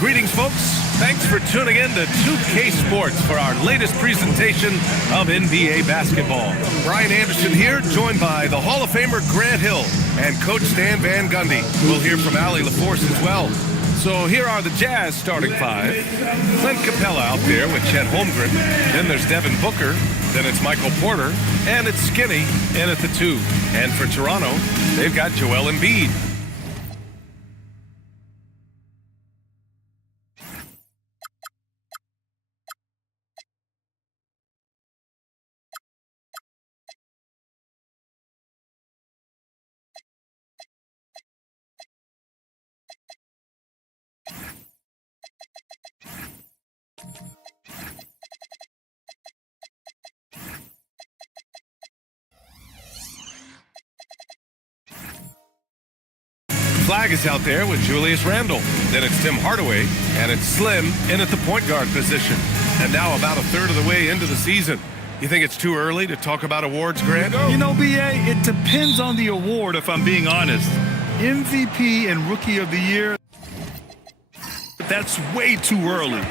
Greetings, folks. Thanks for tuning in to 2K Sports for our latest presentation of NBA basketball. Brian Anderson here, joined by the Hall of Famer Grant Hill and Coach Stan Van Gundy. We'll hear from Allie LaForce as well. So here are the Jazz starting five. Clint Capella out there with Chet Holmgren. Then there's Devin Booker. Then it's Michael Porter. And it's Skinny in at the 2. And for Toronto, they've got Joel Embiid. Flag is out there with Julius Randle. Then it's Tim Hardaway, and it's Slim in at the point guard position. And now about a third of the way into the season. You think it's too early to talk about awards, Grant? You know, B.A., it depends on the award, if I'm being honest. MVP and Rookie of the Year, that's way too early.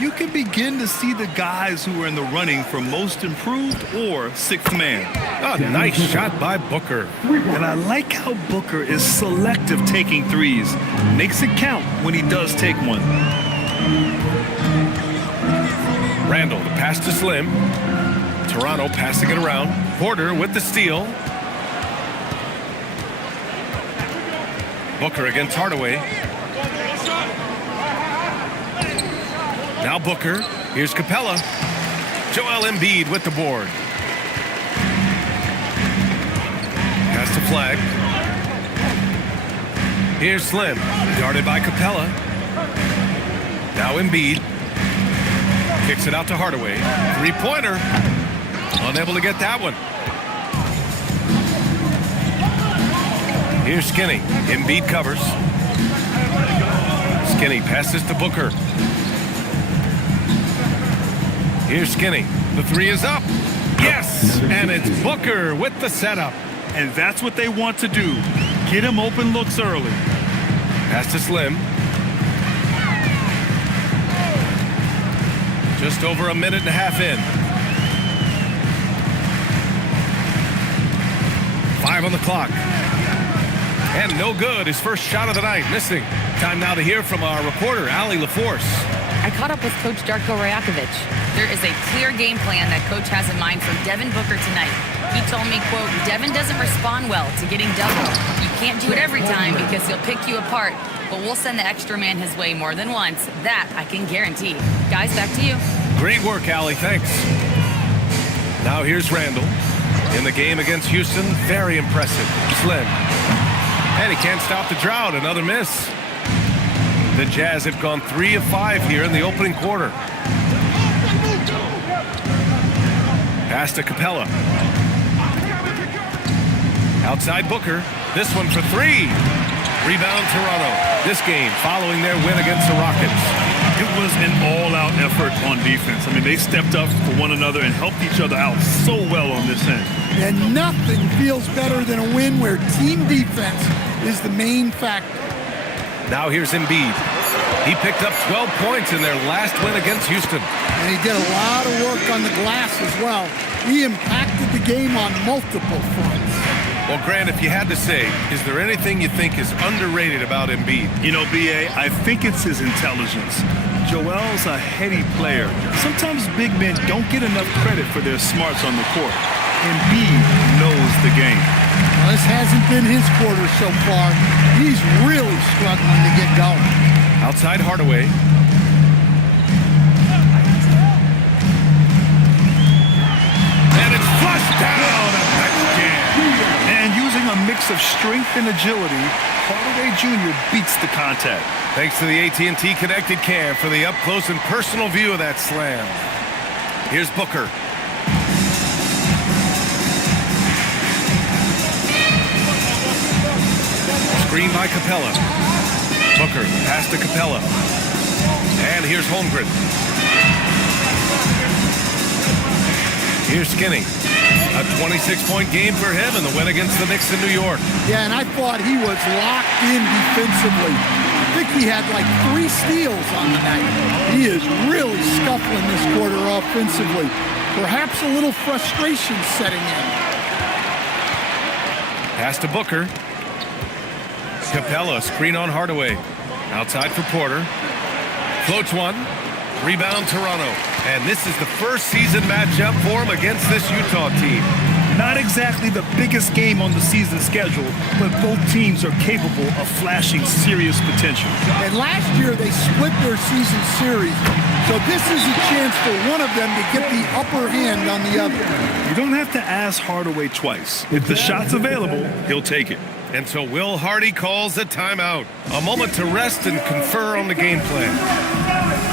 You can begin to see the guys who are in the running for Most Improved or Sixth Man. Oh, nice shot by Booker. And I like how Booker is selective taking threes. Makes it count when he does take one. Randle, the pass to Slim. Toronto passing it around. Porter with the steal. Booker against Hardaway. Now Booker. Here's Capella. Joel Embiid with the board. Pass to Flag. Here's Slim. Guarded by Capella. Now Embiid. Kicks it out to Hardaway. Three-pointer. Unable to get that one. Here's Skinny. Embiid covers. Skinny passes to Booker. Here's Skinny. The three is up. Yes! And it's Booker with the setup. And that's what they want to do. Get him open looks early. Pass to Slim. Just over a minute and a half in. 5 on the clock. And no good. His first shot of the night, missing. Time now to hear from our reporter, Allie LaForce. I caught up with Coach Darko Rajakovic. There is a clear game plan that Coach has in mind for Devin Booker tonight. He told me, quote, Devin doesn't respond well to getting double. You can't do it every time because he'll pick you apart, but we'll send the extra man his way more than once. That I can guarantee. Guys, back to you. Great work, Allie. Thanks. Now here's Randle. In the game against Houston, very impressive. Slim. And he can't stop the drought. Another miss. The Jazz have gone 3 of 5 here in the opening quarter. Pass to Capella. Outside Booker. This one for 3. Rebound Toronto. This game following their win against the Rockets. It was an all-out effort on defense. I mean, they stepped up for one another and helped each other out so well on this end. And nothing feels better than a win where team defense is the main factor. Now here's Embiid. He picked up 12 points in their last win against Houston. And he did a lot of work on the glass as well. He impacted the game on multiple fronts. Well, Grant, if you had to say, is there anything you think is underrated about Embiid? You know, B.A., I think it's his intelligence. Joel's a heady player. Sometimes big men don't get enough credit for their smarts on the court. Embiid knows the game. Well, this hasn't been his quarter so far. He's really struggling to get going. Outside Hardaway. And it's flushed down. And using a mix of strength and agility, Hardaway Jr. beats the contact. Thanks to the AT&T Connected Cam for the up-close and personal view of that slam. Here's Booker. Screen by Capella. Booker, pass to Capella. And here's Holmgren. Here's Skinny. A 26-point game for him in the win against the Knicks in New York. Yeah, and I thought he was locked in defensively. I think he had like 3 steals on the night. He is really scuffling this quarter offensively. Perhaps a little frustration setting in. Pass to Booker. Capella, screen on Hardaway. Outside for Porter. Floats one. Rebound Toronto. And this is the first season matchup for him against this Utah team. Not exactly the biggest game on the season schedule, but both teams are capable of flashing serious potential. And last year they split their season series, so this is a chance for one of them to get the upper hand on the other. You don't have to ask Hardaway twice. If the shot's available, he'll take it. And so Will Hardy calls a timeout. A moment to rest and confer on the game plan.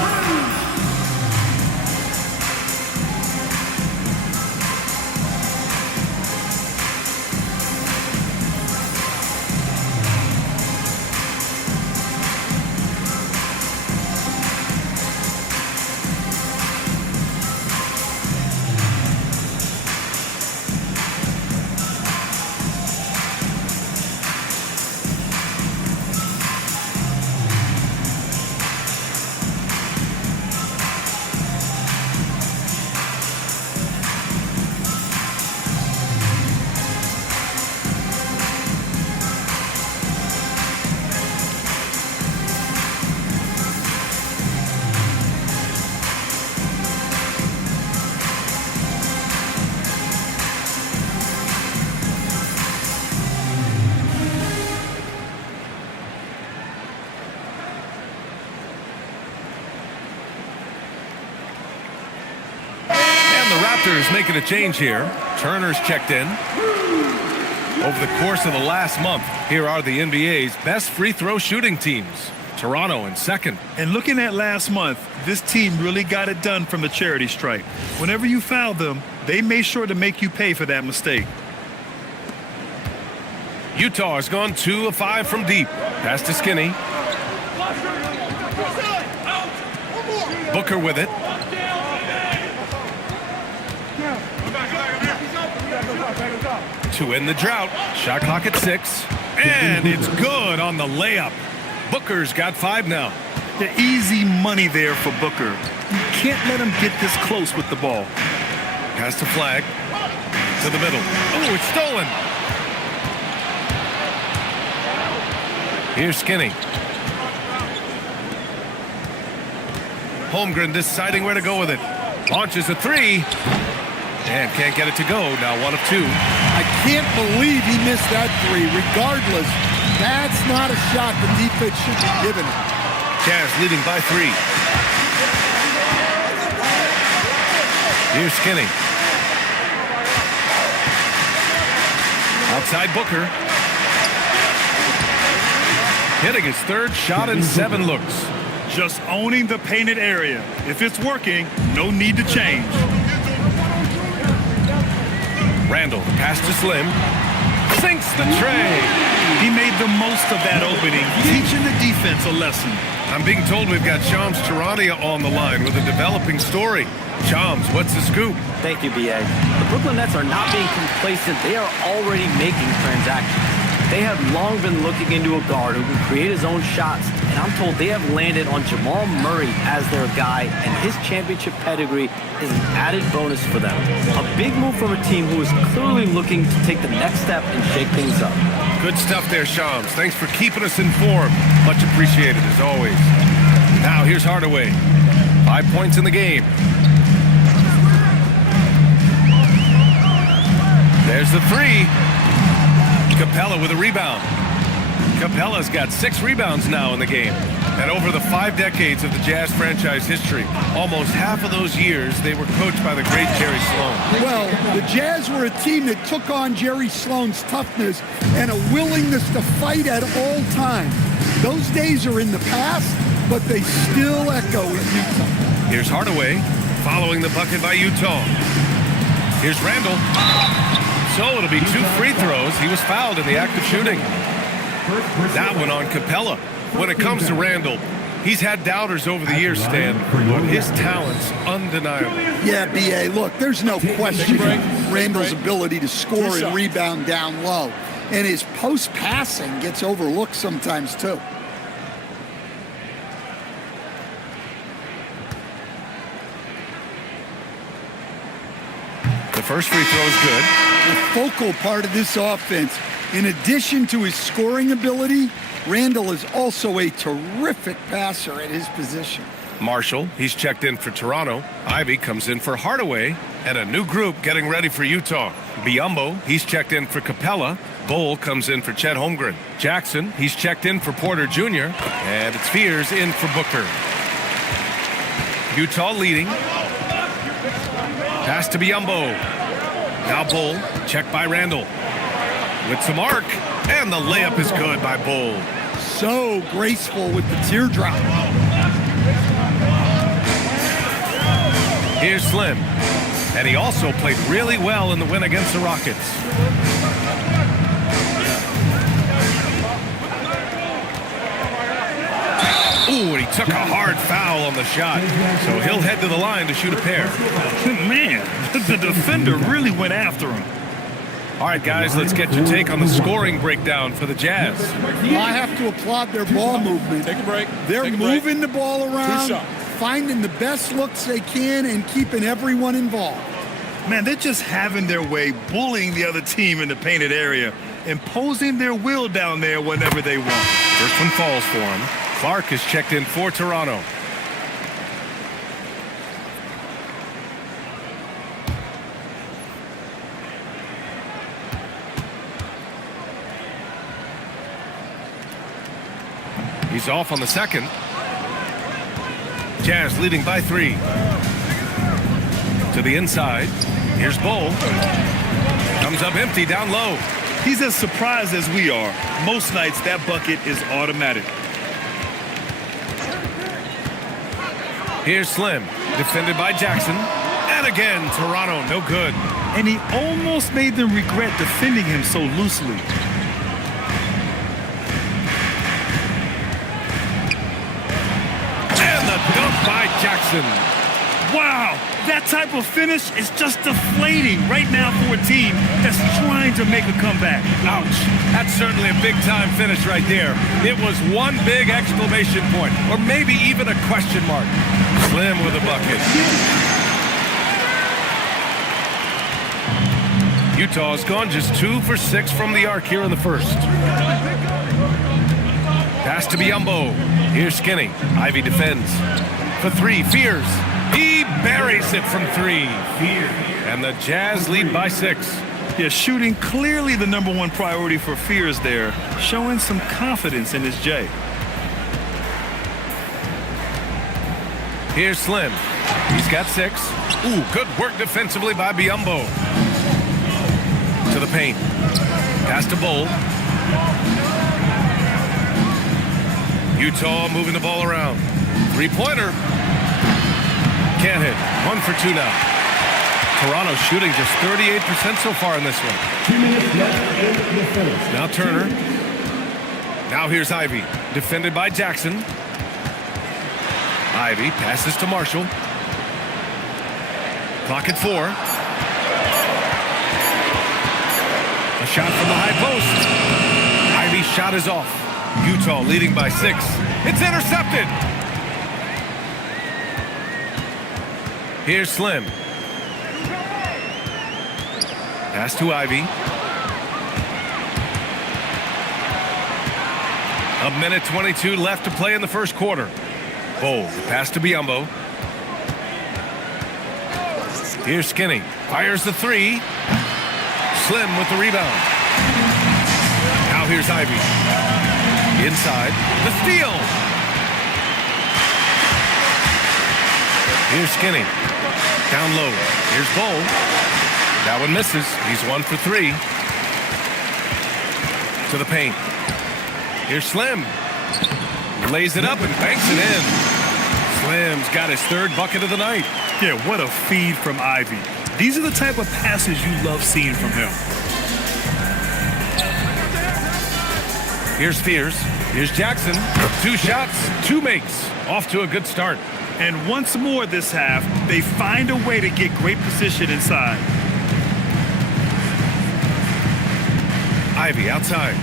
Raptors making a change here. Turner's checked in. Over the course of the last month, here are the NBA's best free throw shooting teams. Toronto in second. And looking at last month, this team really got it done from the charity stripe. Whenever you fouled them, they made sure to make you pay for that mistake. Utah has gone 2 of 5 from deep. Pass to Skinny. Booker with it. To end the drought. Shot clock at 6. And it's good on the layup. Booker's got 5 now. The easy money there for Booker. You can't let him get this close with the ball. Pass to Flag. To the middle. Oh, it's stolen. Here's Skinny. Holmgren deciding where to go with it. Launches a 3. And can't get it to go. Now 1 of 2. I can't believe he missed that 3. Regardless, that's not a shot the defense should be giving him. Cavs leading by 3. Here's Skinny. Outside Booker. Hitting his 3rd shot in 7 looks. Just owning the painted area. If it's working, no need to change. Randall, pass to Slim. Sinks the tray. He made the most of that opening, teaching the defense a lesson. I'm being told we've got Shams Charania on the line with a developing story. Shams, what's the scoop? Thank you, B.A. The Brooklyn Nets are not being complacent. They are already making transactions. They have long been looking into a guard who can create his own shots, and I'm told they have landed on Jamal Murray as their guy, and his championship pedigree is an added bonus for them. A big move from a team who is clearly looking to take the next step and shake things up. Good stuff there, Shams. Thanks for keeping us informed. Much appreciated, as always. Now, here's Hardaway. 5 points in the game. There's the 3. Capella with a rebound. Capella's got 6 rebounds now in the game. And over the 5 decades of the Jazz franchise history, almost half of those years, they were coached by the great Jerry Sloan. Well, the Jazz were a team that took on Jerry Sloan's toughness and a willingness to fight at all times. Those days are in the past, but they still echo in Utah. Here's Hardaway following the bucket by Utah. Here's Randall. So it'll be 2 free throws. He was fouled in the act of shooting. That one on Capella. When it comes to Randall, he's had doubters over the years, Stan, but his talent's undeniable. Yeah, B.A., look, there's no question Randall's ability to score and rebound down low. And his post-passing gets overlooked sometimes, too. first free throw is good. The focal part of this offense, in addition to his scoring ability, Randall is also a terrific passer at his position. Marshall, he's checked in for Toronto. Ivy comes in for Hardaway. And a new group getting ready for Utah. Biyombo, he's checked in for Capella. Bull comes in for Chet Holmgren. Jackson, he's checked in for Porter Jr. And it's Fears in for Booker. Utah leading. Pass to Biyombo. Now Bull, checked by Randall. With some arc. And the layup is good by Bull. So graceful with the teardrop. Here's Slim. And he also played really well in the win against the Rockets. Ooh, and he took a hard foul on the shot. So he'll head to the line to shoot a pair. Man, the defender really went after him. All right, guys, let's get your take on the scoring breakdown for the Jazz. I have to applaud their ball movement. Take a break. They're moving the ball around, finding the best looks they can, and keeping everyone involved. Man, they're just having their way, bullying the other team in the painted area, imposing their will down there whenever they want. First one falls for him. Clark is checked in for Toronto. He's off on the second. Jazz leading by 3. To the inside. Here's Bull. Comes up empty down low. He's as surprised as we are. Most nights that bucket is automatic. Here's Slim. Defended by Jackson. And again, Toronto, no good. And he almost made them regret defending him so loosely. And the dunk by Jackson. Wow, that type of finish is just deflating right now for a team that's trying to make a comeback. Ouch. That's certainly a big-time finish right there. It was one big exclamation point, or maybe even a question mark. Slim with a bucket. Utah's gone just 2 for 6 from the arc here in the first. Pass to Biyombo. Here's Skinny. Ivy defends. For 3, Fears. He buries it from 3. And the Jazz lead by 6. Yeah, shooting clearly the #1 priority for Fears there, showing some confidence in his J. Here's Slim. He's got 6. Ooh, good work defensively by Biyombo. To the paint. Pass to Bull. Utah moving the ball around. 3-pointer. Can't hit. 1 for 2 now. Toronto shooting just 38% so far in this one. 2 minutes left in the finish. Now Turner. Now here's Ivy. Defended by Jackson. Ivy passes to Marshall. Clock at 4. A shot from the high post. Ivy's shot is off. Utah leading by 6. It's intercepted. Here's Slim. Pass to Ivy. 1:22 left to play in the first quarter. Bull, pass to Biyombo. Here's Skinny. Fires the 3. Slim with the rebound. Now here's Ivy. Inside. The steal. Here's Skinny. Down low. Here's Bull. That one misses. He's 1 for 3. To the paint. Here's Slim. Lays it up and banks it in. Slim's got his 3rd bucket of the night. Yeah, what a feed from Ivy. These are the type of passes you love seeing from him. Here's Fears. Here's Jackson. 2 shots, 2 makes. Off to a good start. And once more this half, they find a way to get great position inside. Ivy outside.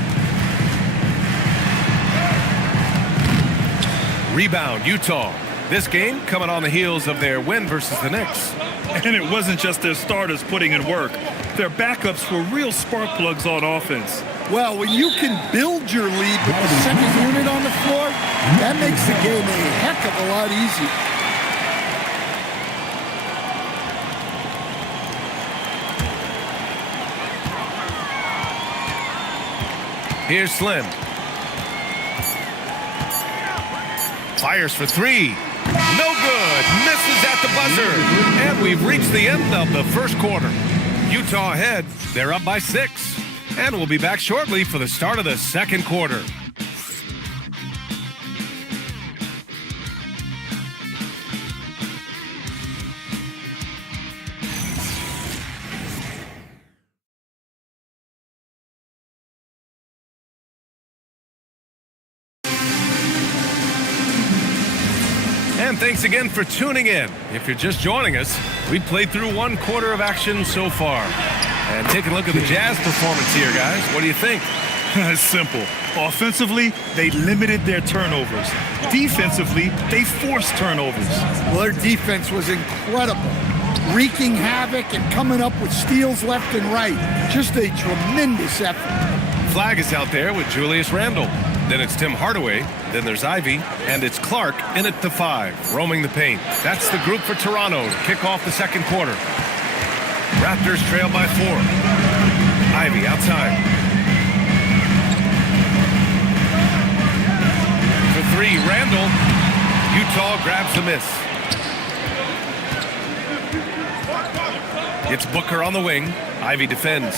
Rebound, Utah. This game coming on the heels of their win versus the Knicks. And it wasn't just their starters putting in work. Their backups were real spark plugs on offense. Well, when you can build your lead with the second unit on the floor, that makes the game a heck of a lot easier. Here's Slim. Fires for three. No good. Misses at the buzzer. And we've reached the end of the first quarter. Utah ahead. They're up by 6. And we'll be back shortly for the start of the second quarter. And thanks again for tuning in. If you're just joining us, we've played through one quarter of action so far. And take a look at the Jazz performance here, guys. What do you think? It's simple. Offensively, they limited their turnovers. Defensively, they forced turnovers. Well, their defense was incredible, wreaking havoc and coming up with steals left and right. Just a tremendous effort. Flag is out there with Julius Randle. Then it's Tim Hardaway. Then there's Ivy. And it's Clark in at the 5, roaming the paint. That's the group for Toronto to kick off the second quarter. Raptors trail by 4. Ivy outside. For 3, Randle. Utah grabs the miss. It's Booker on the wing. Ivy defends.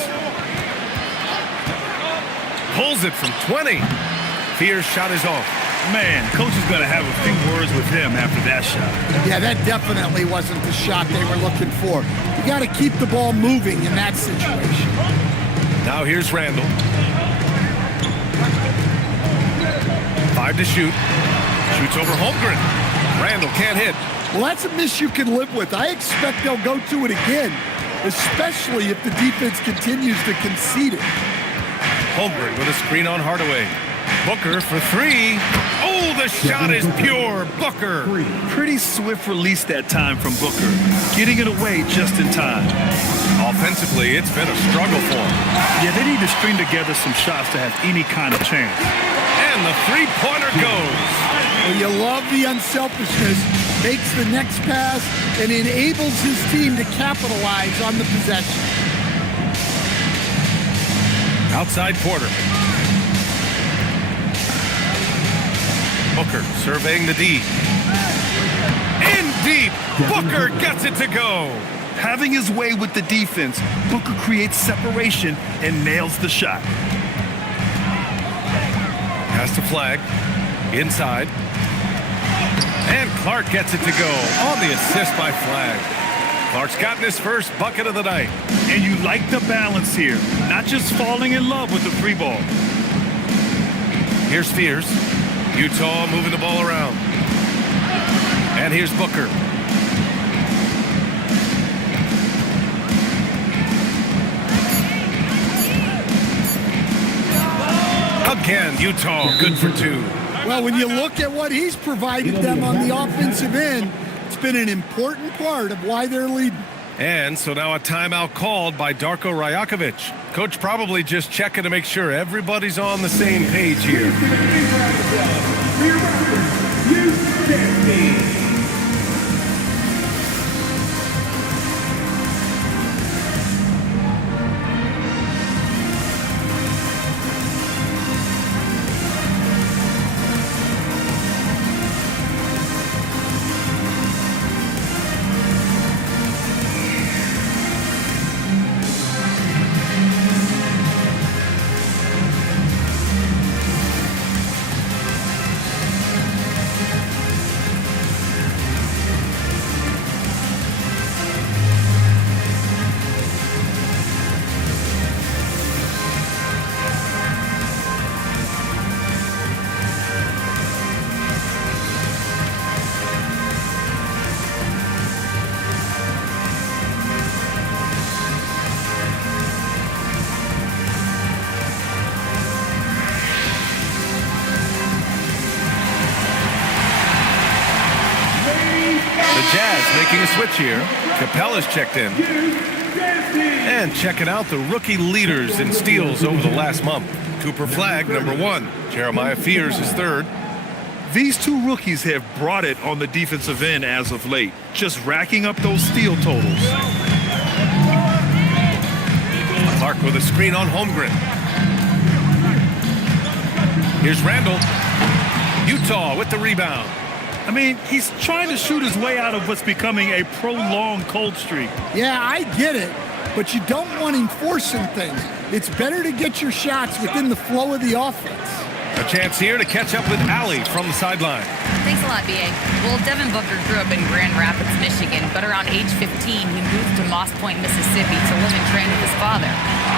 Pulls it from 20. Fear's shot is off. Man, coach is going to have a few words with him after that shot. Yeah, that definitely wasn't the shot they were looking for. You got to keep the ball moving in that situation. Now here's Randle. 5 to shoot. Shoots over Holmgren. Randle can't hit. Well, that's a miss you can live with. I expect they'll go to it again, especially if the defense continues to concede it. Holmgren with a screen on Hardaway. Booker for 3. Oh, the shot is pure. Booker. Pretty swift release that time from Booker, getting it away just in time. Offensively, it's been a struggle for them. Yeah, they need to string together some shots to have any kind of chance. And the three-pointer goes. Well, you love the unselfishness, makes the next pass, and enables his team to capitalize on the possession. Outside Porter. Booker surveying the D. In deep. Booker gets it to go. Having his way with the defense, Booker creates separation and nails the shot. Has to flag. Inside. And Clark gets it to go on the assist by Flag. Clark's gotten his first bucket of the night. And you like the balance here, not just falling in love with the 3 ball. Here's Fears. Utah moving the ball around. And here's Booker. Again, Utah good for 2. Well, when you look at what he's provided them on the offensive end, it's been an important part of why they're leading. And so now a timeout called by Darko Rajakovic. Coach probably just checking to make sure everybody's on the same page here. making a switch here. Capella's checked in. And checking out the rookie leaders in steals over the last month. Cooper Flagg, number 1. Jeremiah Fears is 3rd. These two rookies have brought it on the defensive end as of late, just racking up those steal totals. Clark with a screen on Holmgren. Here's Randall. Utah with the rebound. I mean, he's trying to shoot his way out of what's becoming a prolonged cold streak. Yeah, I get it, but you don't want him forcing things. It's better to get your shots within the flow of the offense. A chance here to catch up with Allie from the sideline. Thanks a lot, B.A. Well, Devin Booker grew up in Grand Rapids, Michigan, but around age 15, he moved to Moss Point, Mississippi to live and train with his father.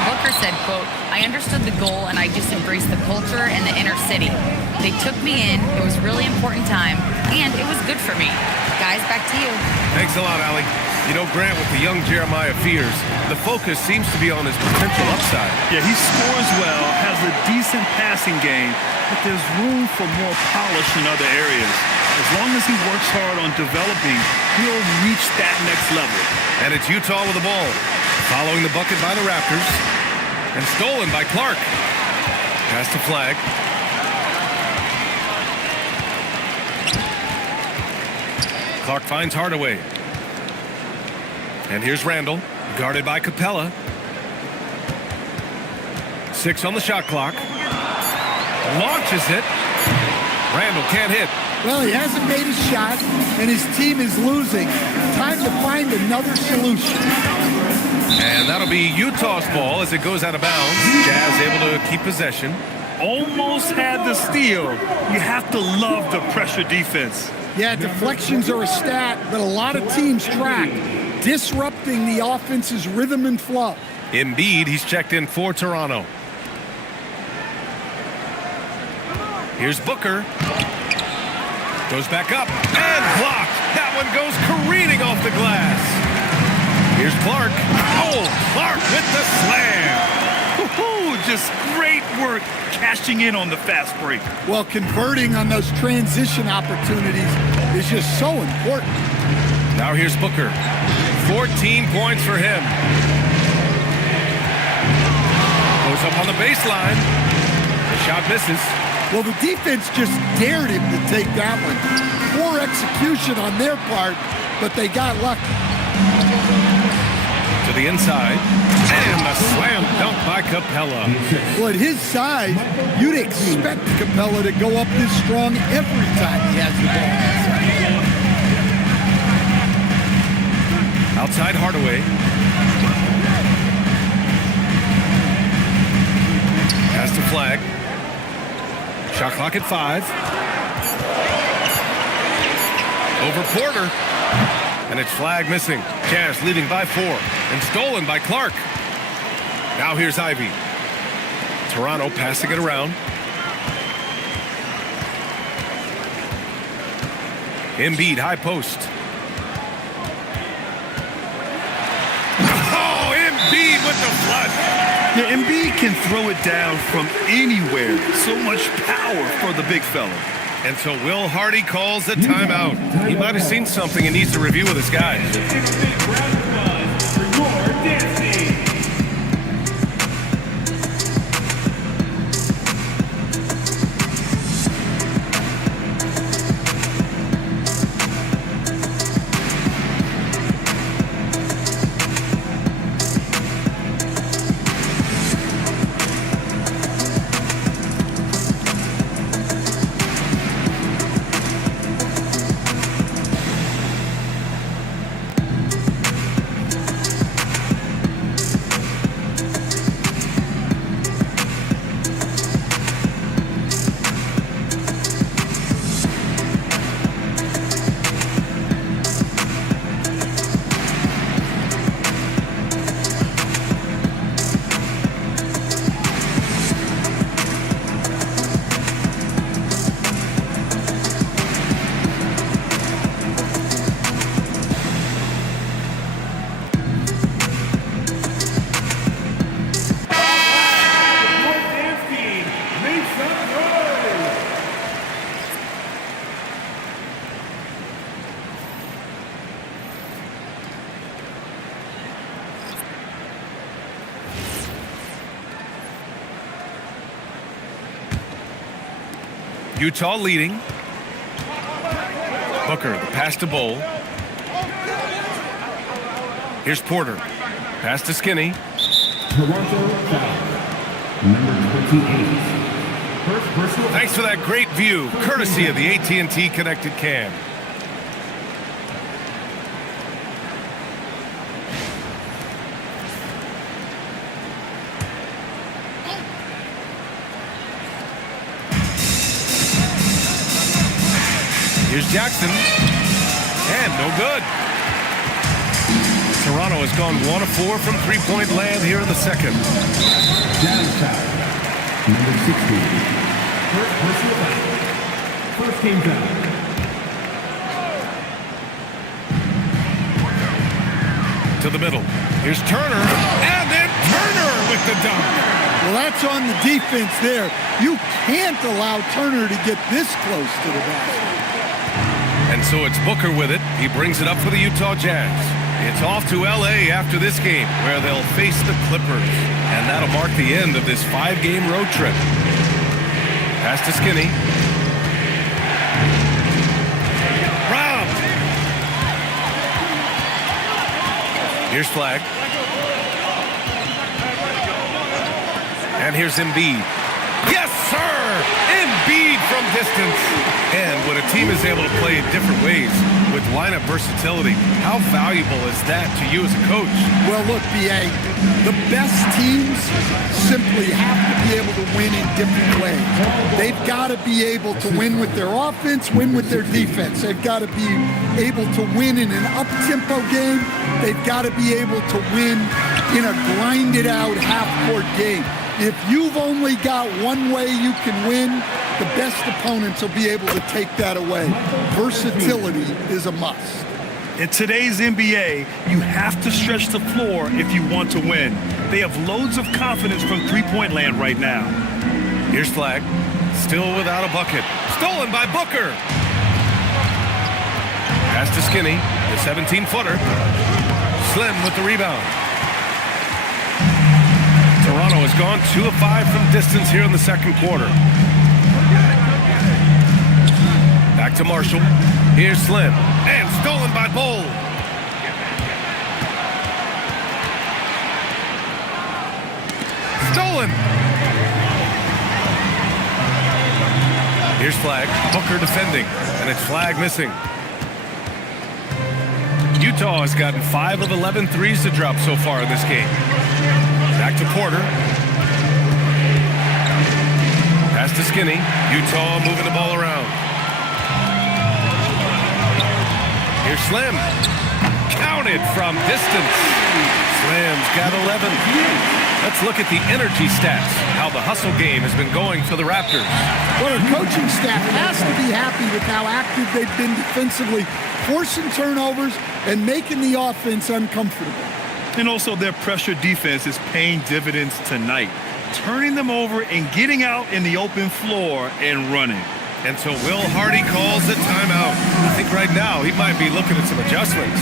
Booker said, quote, "I understood the goal and I just embraced the culture and the inner city. They took me in, it was a really important time, and it was good for me." Guys, back to you. Thanks a lot, Allie. You know, Grant, with the young Jeremiah Fears, the focus seems to be on his potential upside. Yeah, he scores well, has a decent passing game, but there's room for more polish in other areas. As long as he works hard on developing, he'll reach that next level. And it's Utah with the ball. Following the bucket by the Raptors. And stolen by Clark. Pass to Flagg. Clark finds Hardaway. And here's Randall, guarded by Capella. 6 on the shot clock. Launches it. Randall can't hit. Well, he hasn't made his shot, and his team is losing. Time to find another solution. And that'll be Utah's ball as it goes out of bounds. Jazz able to keep possession. Almost had the steal. You have to love the pressure defense. Yeah, deflections are a stat that a lot of teams track, disrupting the offense's rhythm and flow. Embiid, he's checked in for Toronto. Here's Booker. Goes back up and blocked. That one goes careening off the glass. Here's Clark. Oh, Clark with the slam. Woo-hoo, just great work cashing in on the fast break. Well, converting on those transition opportunities is just so important. Now here's Booker. 14 points for him. Goes up on the baseline. The shot misses. Well, the defense just dared him to take that one. Poor execution on their part, but they got lucky. To the inside. And a slam dunk by Capella. Well, at his size, you'd expect Capella to go up this strong every time he has the ball inside. Outside Hardaway. Pass to Flagg. Shot clock at 5. Over Porter. And it's Flagg missing. Jazz leading by 4. And stolen by Clark. Now here's Ivy. Toronto passing it around. Embiid, high post. Oh, Embiid with the flush. Yeah, Embiid can throw it down from anywhere. So much power for the big fella. And so Will Hardy calls a timeout. He might have seen something and needs to review with his guys. Utah leading. Booker, the pass to Bowl. Here's Porter. Pass to Skinny. Toronto foul. Number 28. First personal. Thanks for that great view, courtesy of the AT&T Connected Cam. Here's Jackson. And no good. Toronto has gone 1 of 4 from three-point land here in the second. Jazz foul. Number 16. First personal foul. First team foul. To the middle. Here's Turner. And then Turner with the dunk. Well, that's on the defense there. You can't allow Turner to get this close to the basket. And so it's Booker with it. He brings it up for the Utah Jazz. It's off to L.A. after this game, where they'll face the Clippers. And that'll mark the end of this 5-game road trip. Pass to Skinny. Robbed. Here's Flag. And here's Embiid. Yes, sir! Embiid from distance. And when a team is able to play in different ways with lineup versatility, how valuable is that to you as a coach? Well, look, B.A., the best teams simply have to be able to win in different ways. They've got to be able to win with their offense, win with their defense. They've got to be able to win in an up-tempo game. They've got to be able to win in a grinded-out half-court game. If you've only got one way you can win, the best opponents will be able to take that away. Versatility is a must. In today's NBA, you have to stretch the floor if you want to win. They have loads of confidence from three-point land right now. Here's Flag. Still without a bucket. Stolen by Booker. Pass to Skinny. The 17-footer. Slim with the rebound. Toronto has gone 2 of 5 from distance here in the second quarter. Back to Marshall. Here's Slim. And stolen by Bowl. Stolen. Here's Flag. Booker defending. And it's Flag missing. Utah has gotten 5 of 11 threes to drop so far in this game. Back to Porter. Pass to Skinny. Utah moving the ball around. Here's Slim. Counted from distance. Slim's got 11. Let's look at the energy stats. How the hustle game has been going for the Raptors. Well, the coaching staff has to be happy with how active they've been defensively, forcing turnovers and making the offense uncomfortable. And also their pressure defense is paying dividends tonight, turning them over and getting out in the open floor and running. And so Will Hardy calls a timeout. I think right now he might be looking at some adjustments.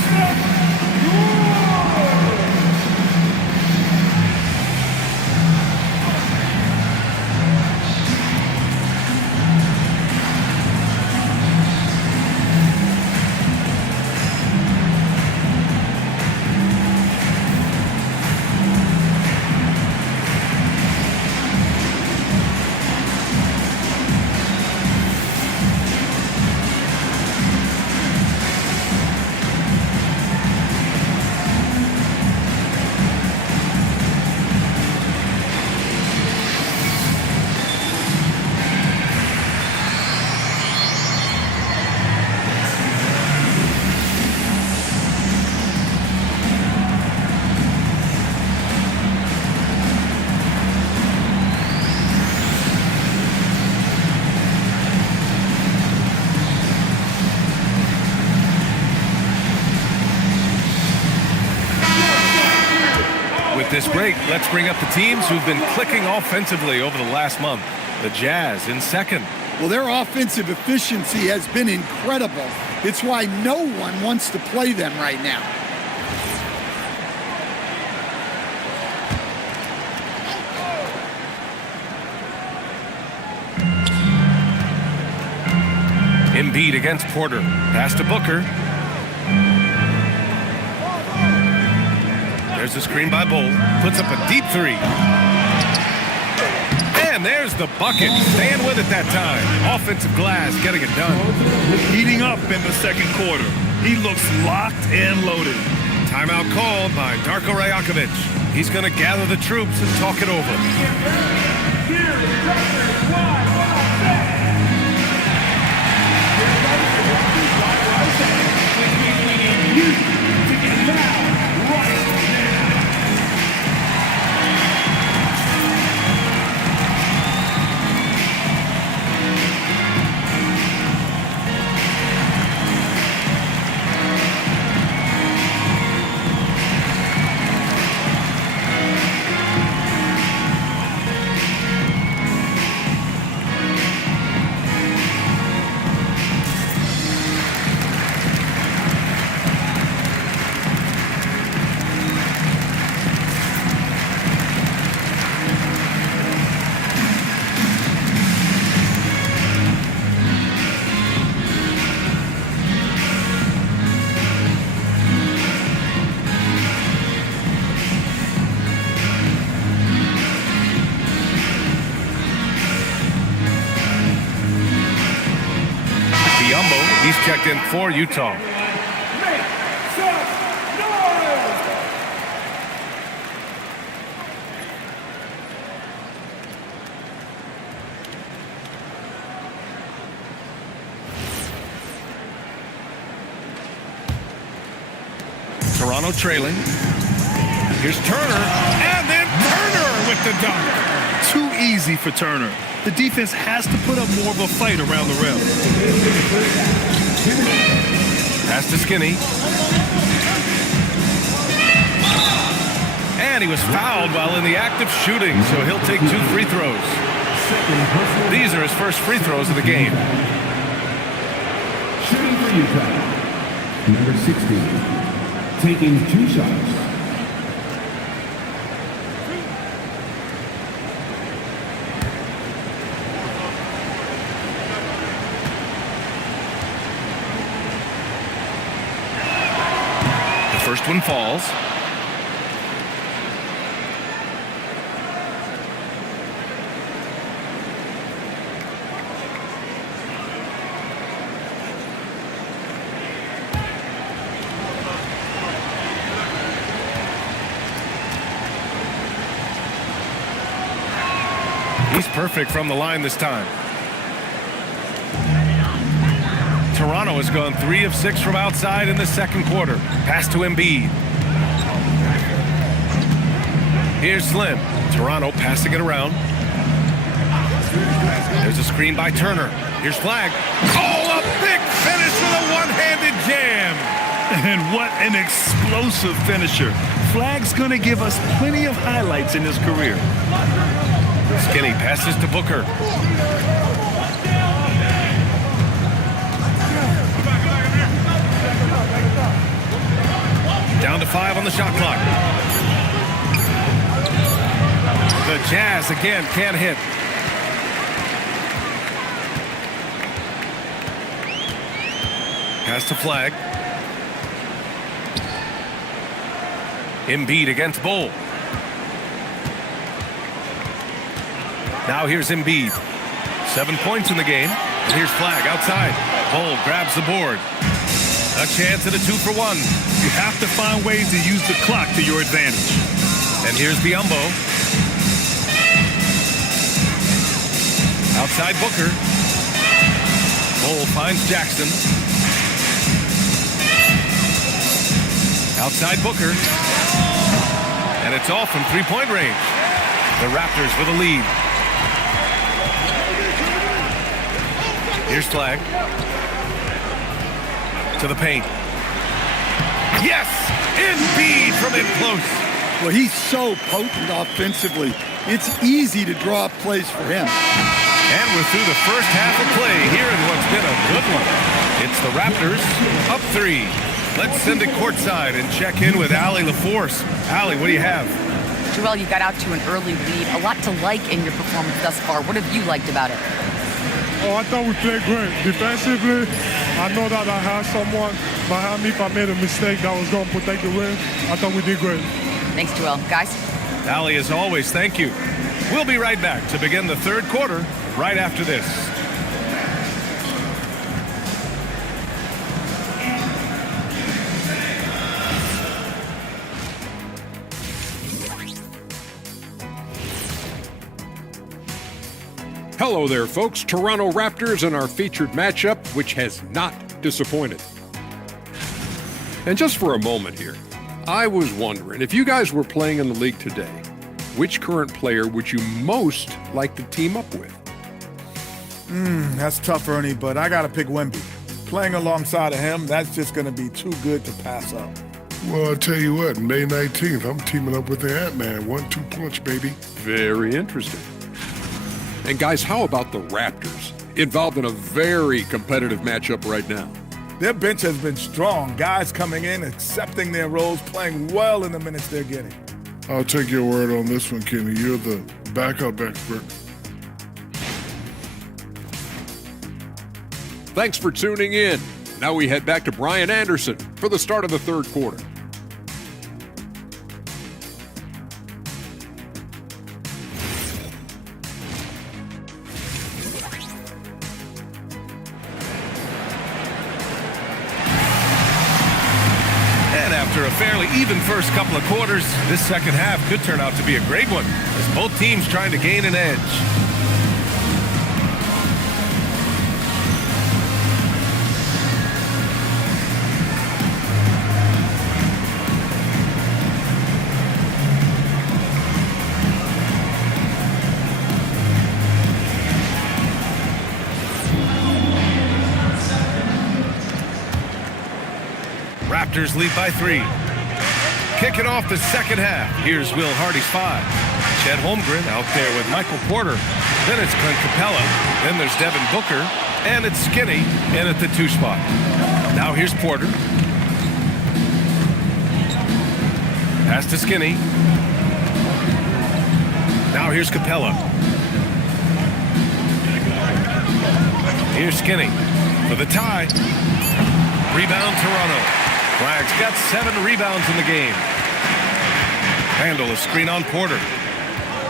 This break, let's bring up the teams who've been clicking offensively over the last month. The Jazz in second. Well, their offensive efficiency has been incredible. It's why no one wants to play them right now. Embiid against Porter. Pass to Booker. There's a screen by Bull. Puts up a deep three. And there's the bucket. Staying with it that time. Offensive glass getting it done. Heating up in the second quarter. He looks locked and loaded. Timeout called by Darko Rajakovic. He's going to gather the troops and talk it over. He's checked in for Utah. Toronto trailing. Here's Turner, and then Turner with the dunk. Too easy for Turner. The defense has to put up more of a fight around the rim. Pass to Skinny. And he was fouled while in the act of shooting, so he'll take 2 free throws. These are his first free throws of the game. Shooting for Utah. Number 16. Taking 2 shots. First one falls. He's perfect from the line this time. Toronto has gone 3 of 6 from outside in the second quarter. Pass to Embiid. Here's Slim. Toronto passing it around. There's a screen by Turner. Here's Flag. Oh, a big finish with a one-handed jam. And what an explosive finisher. Flag's going to give us plenty of highlights in his career. Skinny passes to Booker. Down to 5 on the shot clock. The Jazz again can't hit. Pass to Flag. Embiid against Bull. Now here's Embiid. 7 points in the game. And here's Flag outside. Bull grabs the board. A chance at a 2-for-1. You have to find ways to use the clock to your advantage. And here's Biyombo. Outside Booker. Bull finds Jackson. Outside Booker. And it's off from 3-point range. The Raptors with a lead. Here's Flag. To the paint. Yes! Embiid from in close. Well, he's so potent offensively. It's easy to draw up plays for him. And we're through the first half of play here in what's been a good one. It's the Raptors up 3. Let's send it courtside and check in with Allie LaForce. Allie, what do you have? Joel, you got out to an early lead. A lot to like in your performance thus far. What have you liked about it? Oh, I thought we played great. Defensively, I know that I had someone behind me if I made a mistake that was going to protect the rim. I thought we did great. Thanks, Joel. Guys? Allie, as always, thank you. We'll be right back to begin the third quarter right after this. Hello there, folks. Toronto Raptors in our featured matchup, which has not disappointed. And just for a moment here, I was wondering, if you guys were playing in the league today, which current player would you most like to team up with? That's tough, Ernie, but I got to pick Wemby. Playing alongside of him, that's just going to be too good to pass up. Well, I'll tell you what, May 19th, I'm teaming up with the Ant-Man. 1-2 punch, baby. Very interesting. And guys, how about the Raptors? Involved in a very competitive matchup right now. Their bench has been strong. Guys coming in, accepting their roles, playing well in the minutes they're getting. I'll take your word on this one, Kenny. You're the backup expert. Thanks for tuning in. Now we head back to Brian Anderson for the start of the third quarter. After a fairly even first couple of quarters, this second half could turn out to be a great one, as both teams trying to gain an edge. Raptors lead by 3. Kicking off the second half. Here's Will Hardy's 5. Chet Holmgren out there with Michael Porter. Then it's Clint Capella. Then there's Devin Booker. And it's Skinny in at the 2 spot. Now here's Porter. Pass to Skinny. Now here's Capella. Here's Skinny for the tie. Rebound Toronto. Flag's got 7 rebounds in the game. Randall a screen on Porter.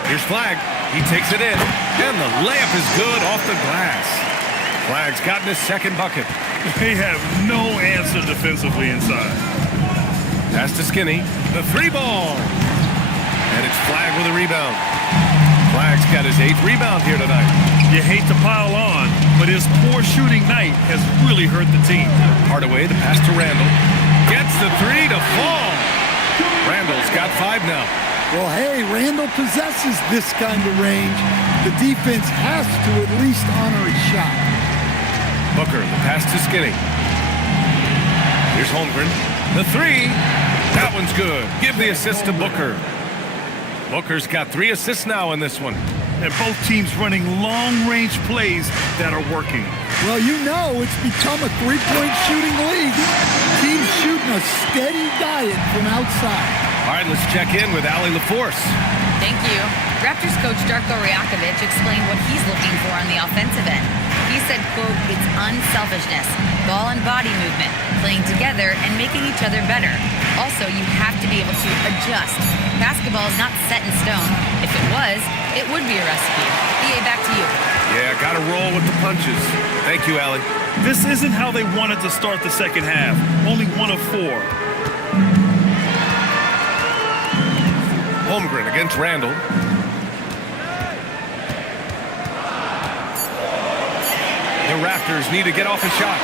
Here's Flag. He takes it in. And the layup is good off the glass. Flag's gotten his second bucket. They have no answer defensively inside. Pass to Skinny. The 3-ball. And it's Flag with a rebound. Flag's got his 8th rebound here tonight. You hate to pile on, but his poor shooting night has really hurt the team. Hardaway, the pass to Randall. Gets the 3 to fall. Randall's got 5 now. Well, hey, Randall possesses this kind of range. The defense has to at least honor his shot. Booker, the pass to Skinny. Here's Holmgren. The 3. That one's good. Give the assist to Booker. Booker's got 3 assists now in this one. And both teams running long-range plays that are working. Well, you know it's become a three-point shooting league. Teams shooting a steady diet from outside. All right, let's check in with Allie LaForce. Thank you. Raptors coach Darko Rajakovic explained what he's looking for on the offensive end. He said, quote, it's unselfishness, ball and body movement, playing together and making each other better. Also, you have to be able to adjust. Basketball is not set in stone. If it was, it would be a recipe. BA, back to you. Yeah, got to roll with the punches. Thank you, Allie. This isn't how they wanted to start the second half. Only 1 of 4. Holmgren against Randall. The Raptors need to get off a shot.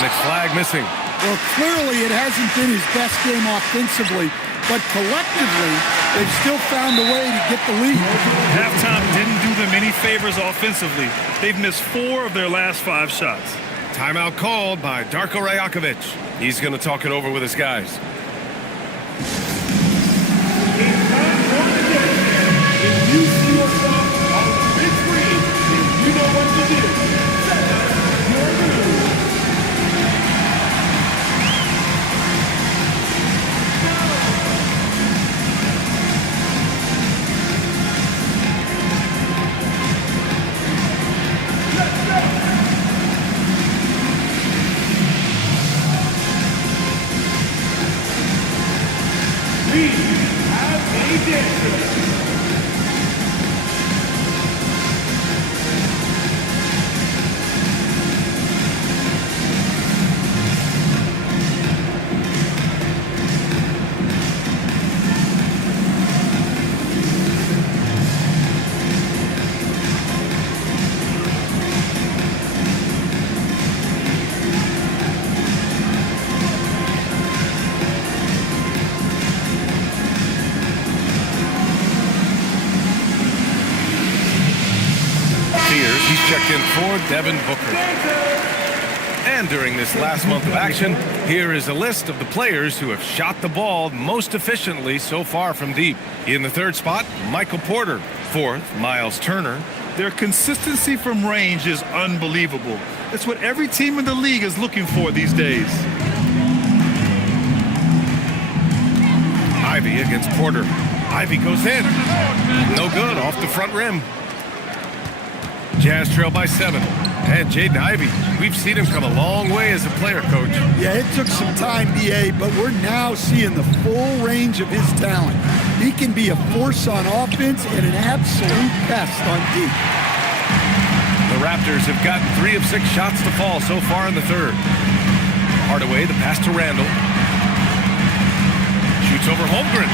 And it's Flag missing. Well, clearly it hasn't been his best game offensively, but collectively, they've still found a way to get the lead. Halftime didn't do them any favors offensively. They've missed 4 of their last 5 shots. Timeout called by Darko Rajakovic. He's going to talk it over with his guys. If you see yourself on the big screen, then you know what to do. Your move. Spears. He's checked in for Devin Booker. And during this last month of action, here is a list of the players who have shot the ball most efficiently so far from deep. In the third spot, Michael Porter. Fourth, Miles Turner. Their consistency from range is unbelievable. It's what every team in the league is looking for these days. Ivy against Porter. Ivy goes in. No good, off the front rim. Jazz trail by 7. And Jaden Ivey, we've seen him come a long way as a player, Coach. Yeah, it took some time, B.A., but we're now seeing the full range of his talent. He can be a force on offense and an absolute pest on deep. The Raptors have gotten 3 of 6 shots to fall so far in the third. Hardaway, the pass to Randall. Shoots over Holmgren.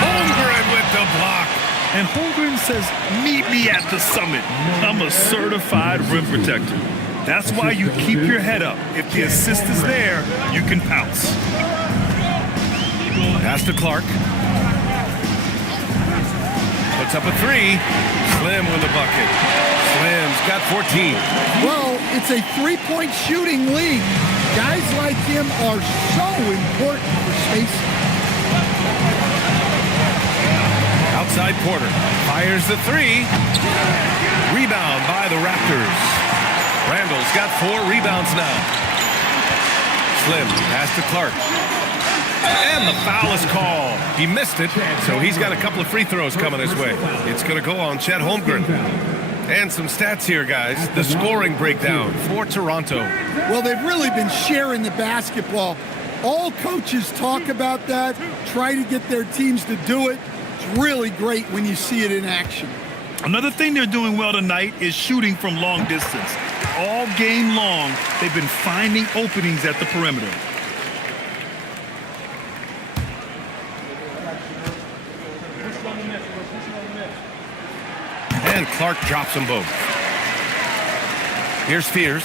Holmgren with the block. And Holmgren says, meet me at the summit. I'm a certified rim protector. That's why you keep your head up. If the assist is there, you can pounce. Pass to Clark. Puts up a 3. Slim with a bucket. Slim's got 14. Well, it's a three-point shooting league. Guys like him are so important for spacing. Outside Porter. Fires the 3. Rebound by the Raptors. Randall's got 4 rebounds now. Slim, pass to Clark. And the foul is called. He missed it, so he's got a couple of free throws coming his way. It's going to go on Chet Holmgren. And some stats here, guys. The scoring breakdown for Toronto. Well, they've really been sharing the basketball. All coaches talk about that, try to get their teams to do it. It's really great when you see it in action. Another thing they're doing well tonight is shooting from long distance. All game long, they've been finding openings at the perimeter. And Clark drops them both. Here's Spears.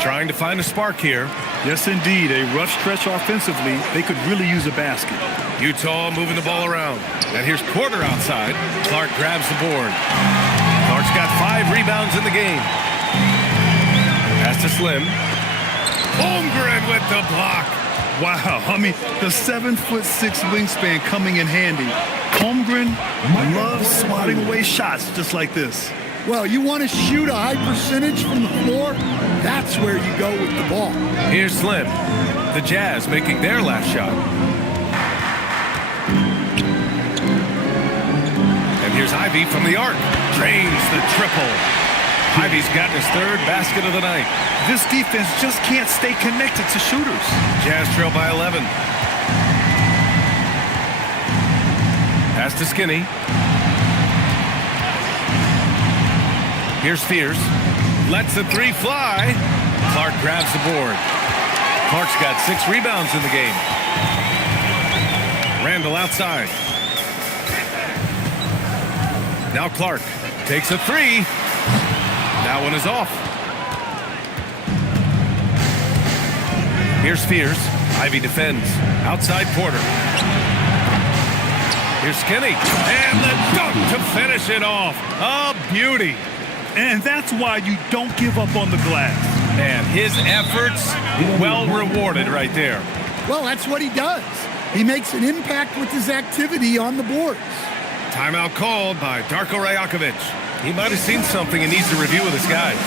Trying to find a spark here. Yes, indeed. A rough stretch offensively. They could really use a basket. Utah moving the ball around. And here's Porter outside. Clark grabs the board. Clark's got 5 rebounds in the game. Pass to Slim. Holmgren with the block. Wow, I mean, the 7'6" wingspan coming in handy. Holmgren loves swatting away shots just like this. Well, you want to shoot a high percentage from the floor? That's where you go with the ball. Here's Slim. The Jazz making their last shot. And here's Ivy from the arc. Drains the triple. Ivy's gotten his 3rd basket of the night. This defense just can't stay connected to shooters. Jazz trail by 11. Pass to Skinny. Here's Spears. Lets the 3 fly. Clark grabs the board. Clark's got 6 rebounds in the game. Randall outside. Now Clark takes a 3. That one is off. Here's Spears. Ivy defends. Outside Porter. Here's Skinny. And the dunk to finish it off. A beauty. And that's why you don't give up on the glass. And his efforts well rewarded right there. Well, that's what he does. He makes an impact with his activity on the boards. Timeout called by Darko Rajakovic. He might have seen something and needs to review with his guys.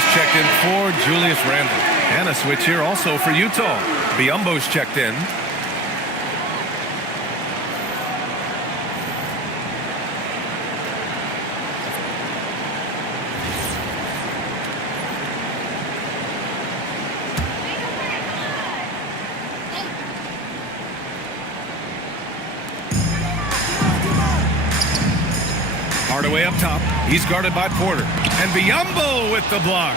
He's checked in for Julius Randle. And a switch here also for Utah. Biyombo's checked in. Hardaway up top. He's guarded by Porter. And Biyombo with the block.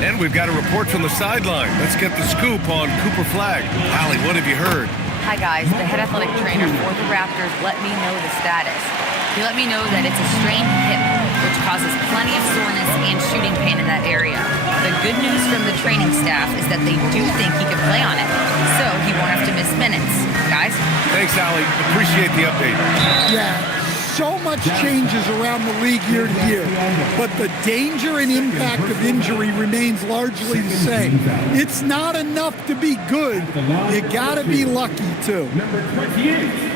And we've got a report from the sideline. Let's get the scoop on Cooper Flagg. Allie, what have you heard? Hi, guys. The head athletic trainer for the Raptors let me know the status. He let me know that it's a strained hip, which causes plenty of soreness and shooting pain in that area. The good news from the training staff is that they do think he can play on it, so he won't have to miss minutes. Guys? Thanks, Allie. Appreciate the update. Yeah, so much changes around the league year to year, but the danger and impact of injury remains largely the same. It's not enough to be good. You got to be lucky, too. Number 28.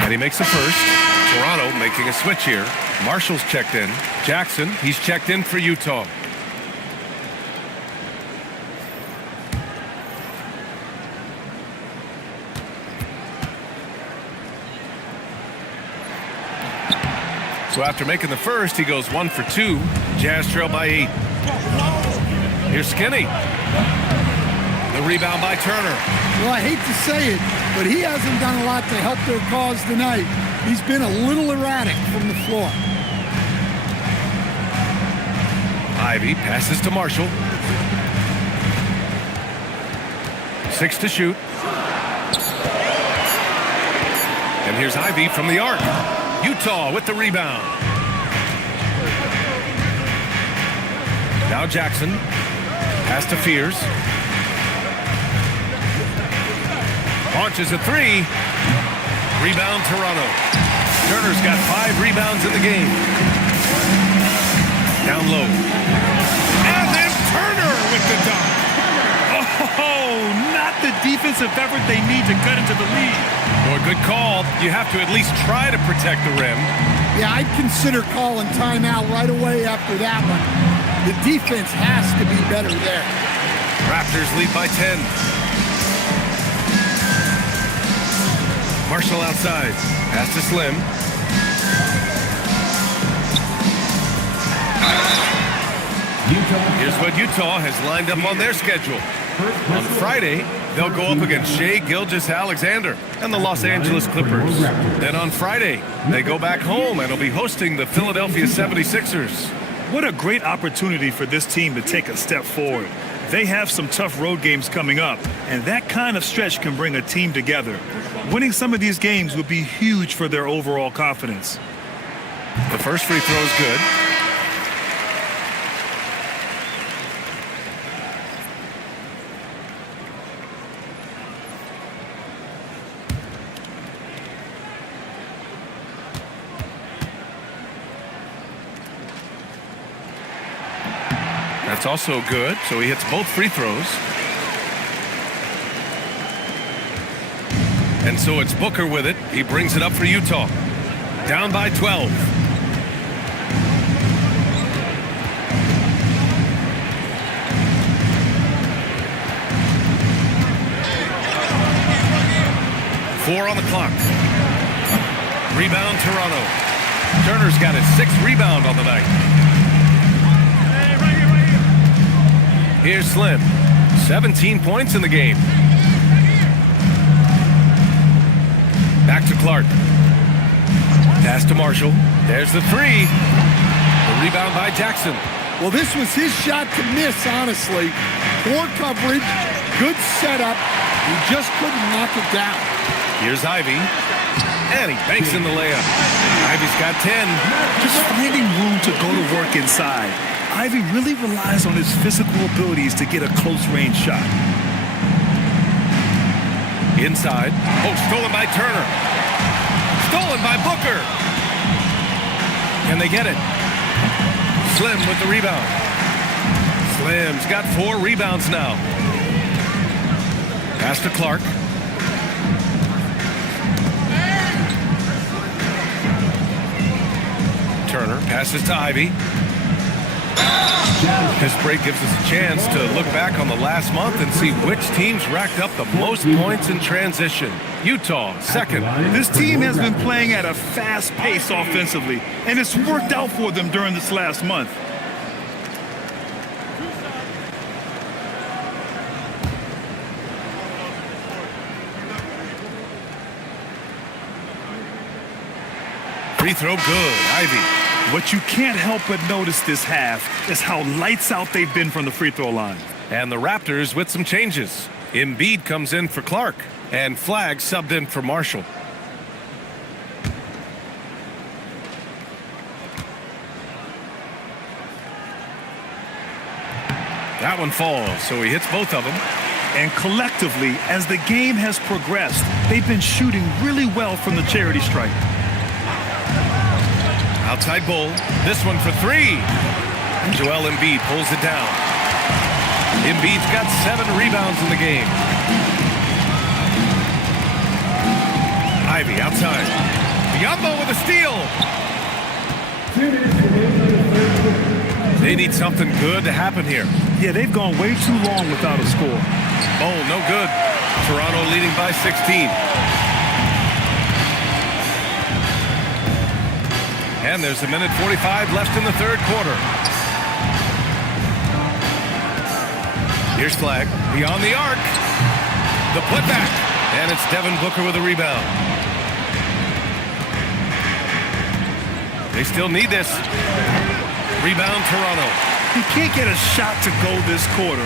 And he makes the first. Toronto making a switch here. Marshall's checked in. Jackson, he's checked in for Utah. So after making the first, he goes 1 for 2. Jazz trail by 8. Here's Skinny. The rebound by Turner. Well, I hate to say it, but he hasn't done a lot to help their cause tonight. He's been a little erratic from the floor. Ivy passes to Marshall. 6 to shoot. And here's Ivy from the arc. Utah with the rebound. Now Jackson. Pass to Fears. Launches a 3. Rebound Toronto. Turner's got 5 rebounds in the game. Down low. And then Turner with the dunk. Oh, not the defensive effort they need to cut into the lead. Boy, good call. You have to at least try to protect the rim. Yeah, I'd consider calling timeout right away after that one. The defense has to be better there. Raptors lead by 10. Marshall outside. Pass to Slim. Here's what Utah has lined up on their schedule. On Friday, they'll go up against Shai Gilgeous-Alexander and the Los Angeles Clippers. Then on Friday, they go back home and will be hosting the Philadelphia 76ers. What a great opportunity for this team to take a step forward. They have some tough road games coming up, and that kind of stretch can bring a team together. Winning some of these games would be huge for their overall confidence. The first free throw is good. That's also good, so he hits both free throws. And so it's Booker with it. He brings it up for Utah. Down by 12. Four on the clock. Rebound Toronto. Turner's got his 6th rebound on the night. Here's Slim. 17 points in the game. Back to Clark. Pass to Marshall. There's the 3. The rebound by Jackson. Well, this was his shot to miss, honestly. Poor coverage, good setup. He just couldn't knock it down. Here's Ivy. And he banks in the layup. Ivy's got 10. Just finding room to go to work inside. Ivy really relies on his physical abilities to get a close-range shot. Inside. Oh, stolen by Turner. Stolen by Booker. Can they get it? Slim with the rebound. Slim's got 4 rebounds now. Pass to Clark. Turner passes to Ivy. This break gives us a chance to look back on the last month and see which teams racked up the most points in transition. Utah, second. This team has been playing at a fast pace offensively, and it's worked out for them during this last month. Free throw good. Ivy. What you can't help but notice this half is how lights out they've been from the free throw line. And the Raptors with some changes. Embiid comes in for Clark, and Flagg subbed in for Marshall. That one falls, so he hits both of them. And collectively, as the game has progressed, they've been shooting really well from the charity stripe. Outside Bull. This one for three. And Joel Embiid pulls it down. Embiid's got 7 rebounds in the game. Ivy outside. Biyombo with a steal. They need something good to happen here. Yeah, they've gone way too long without a score. Oh, no good. Toronto leading by 16. And there's a minute 45 left in the third quarter. Here's Flagg, beyond the arc. The putback. And it's Devin Booker with a rebound. They still need this. Rebound, Toronto. He can't get a shot to go this quarter.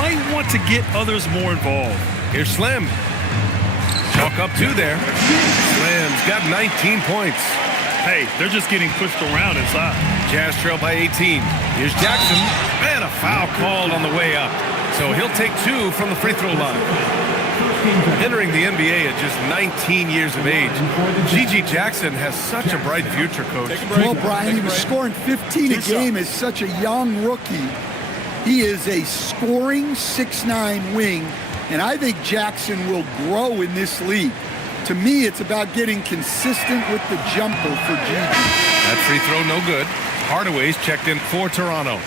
Might want to get others more involved. Here's Slim. Chalk up 2 there. Slim's got 19 points. Hey, they're just getting pushed around inside. Jazz trail by 18. Here's Jackson. And a foul called on the way up. So he'll take 2 from the free throw line. Entering the NBA at just 19 years of age, Gigi Jackson has such a bright future, Coach. Well, Brian, he was scoring 15 a game as such a young rookie. He is a scoring 6'9" wing, and I think Jackson will grow in this league. To me, it's about getting consistent with the jumper for Gigi. That free throw no good. Hardaway's checked in for Toronto.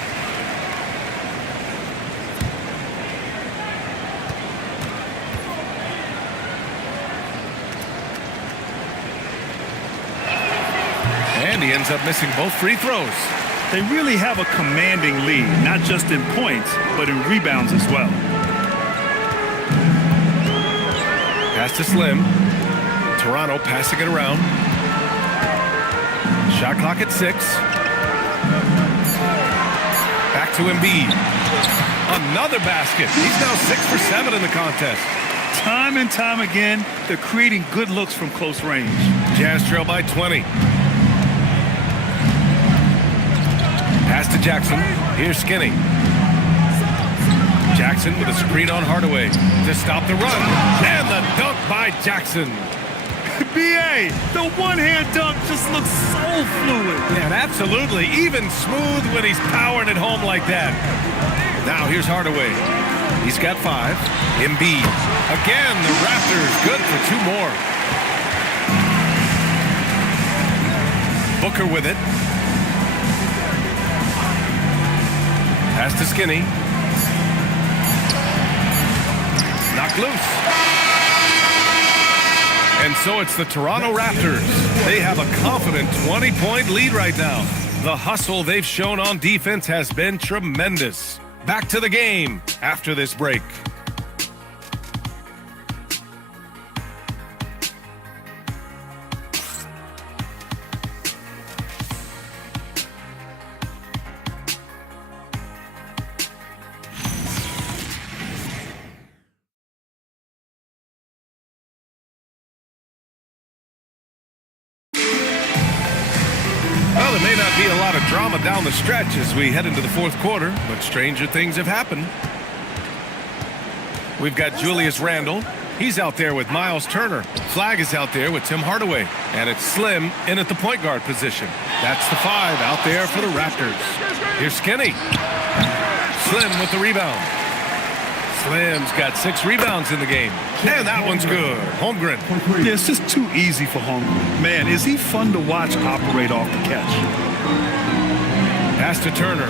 And he ends up missing both free throws. They really have a commanding lead, not just in points, but in rebounds as well. Pass to Slim. Toronto passing it around. Shot clock at 6. Back to Embiid. Another basket. He's now 6 for 7 in the contest. Time and time again, they're creating good looks from close range. Jazz trail by 20. Pass to Jackson. Here's Skinny. Jackson with a screen on Hardaway to stop the run. And the dunk by Jackson. B.A., the one-hand dunk just looks so fluid. And absolutely, even smooth when he's powering it home like that. Now here's Hardaway. He's got 5. Embiid. Again, the Raptors good for 2 more. Booker with it. Pass to Skinny. Knocked loose. And so it's the Toronto Raptors. They have a confident 20-point lead right now. The hustle they've shown on defense has been tremendous. Back to the game after this break. Well, there may not be a lot of drama down the stretch as we head into the fourth quarter, but stranger things have happened. We've got Julius Randle. He's out there with Miles Turner. Flagg is out there with Tim Hardaway. And it's Slim in at the point guard position. That's the 5 out there for the Raptors. Here's Skinny. Slim with the rebound. Slim's got 6 rebounds in the game. And that one's good. Holmgren. Yeah, it's just too easy for Holmgren. Man, is he fun to watch operate off the catch. Pass to Turner.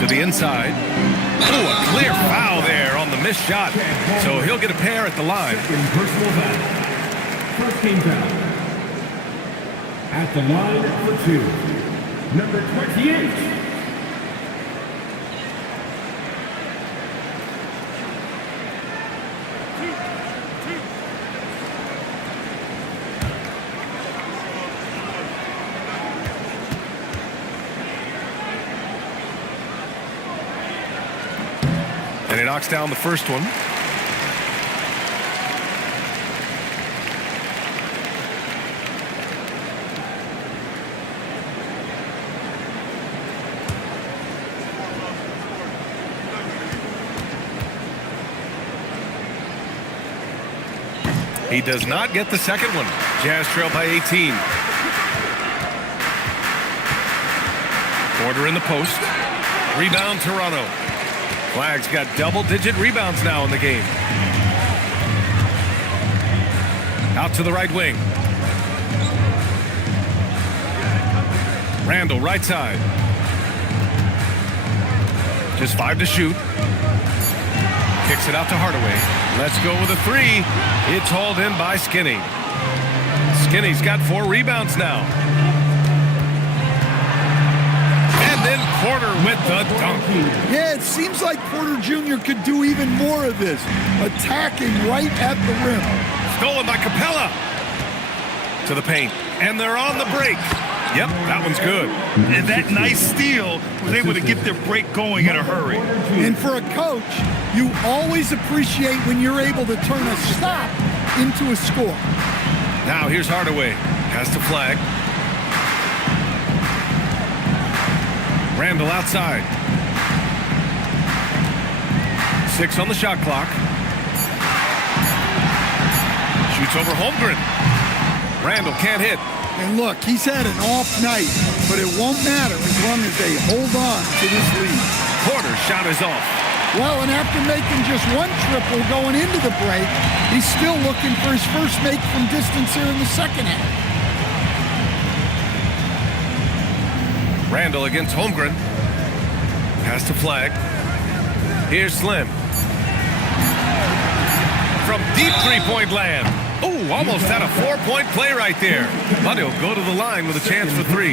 To the inside. Oh, a clear foul there on the missed shot. So he'll get a pair at the line. Personal foul. First team foul. At the line for 2. Number 28. And he knocks down the first one. He does not get the second one. Jazz trail by 18. Porter in the post. Rebound Toronto. Flag's got double-digit rebounds now in the game. Out to the right wing. Randall, right side. Just 5 to shoot. Kicks it out to Hardaway. Let's go with a 3. It's hauled in by Skinny. Skinny's got 4 rebounds now. And then Porter with the dunk. Yeah, it seems like Porter Jr. could do even more of this, attacking right at the rim. Stolen by Capella. To the paint. And they're on the break. Yep, that one's good. And that nice steal was able to get their break going in a hurry. And for a coach, you always appreciate when you're able to turn a stop into a score. Now here's Hardaway. Has to Flag. Randall outside. 6 on the shot clock. Shoots over Holmgren. Randall can't hit. And look, he's had an off night, but it won't matter as long as they hold on to this lead. Porter's shot is off. Well, and after making just 1 triple going into the break, he's still looking for his first make from distance here in the second half. Randall against Holmgren. Pass to Flag. Here's Slim. From deep 3-point land. Oh, almost had a 4-point play right there. But he'll go to the line with a chance for 3.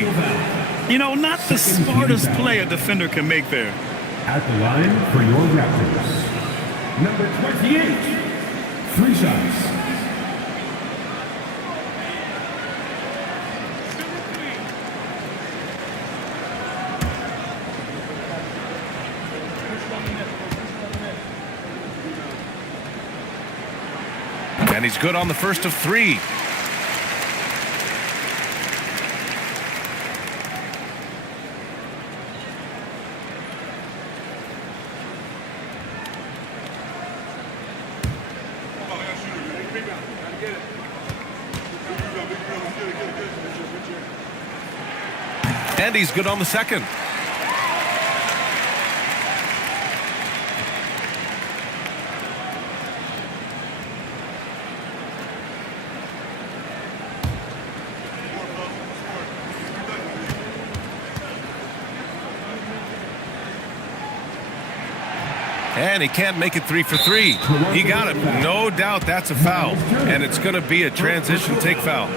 You know, not the smartest play a defender can make there. At the line for your Raptors. Number 28. 3 shots. And he's good on the first of 3. And he's good on the second. And he can't make it 3 for 3. He got it. No doubt that's a foul. And it's going to be a transition take foul.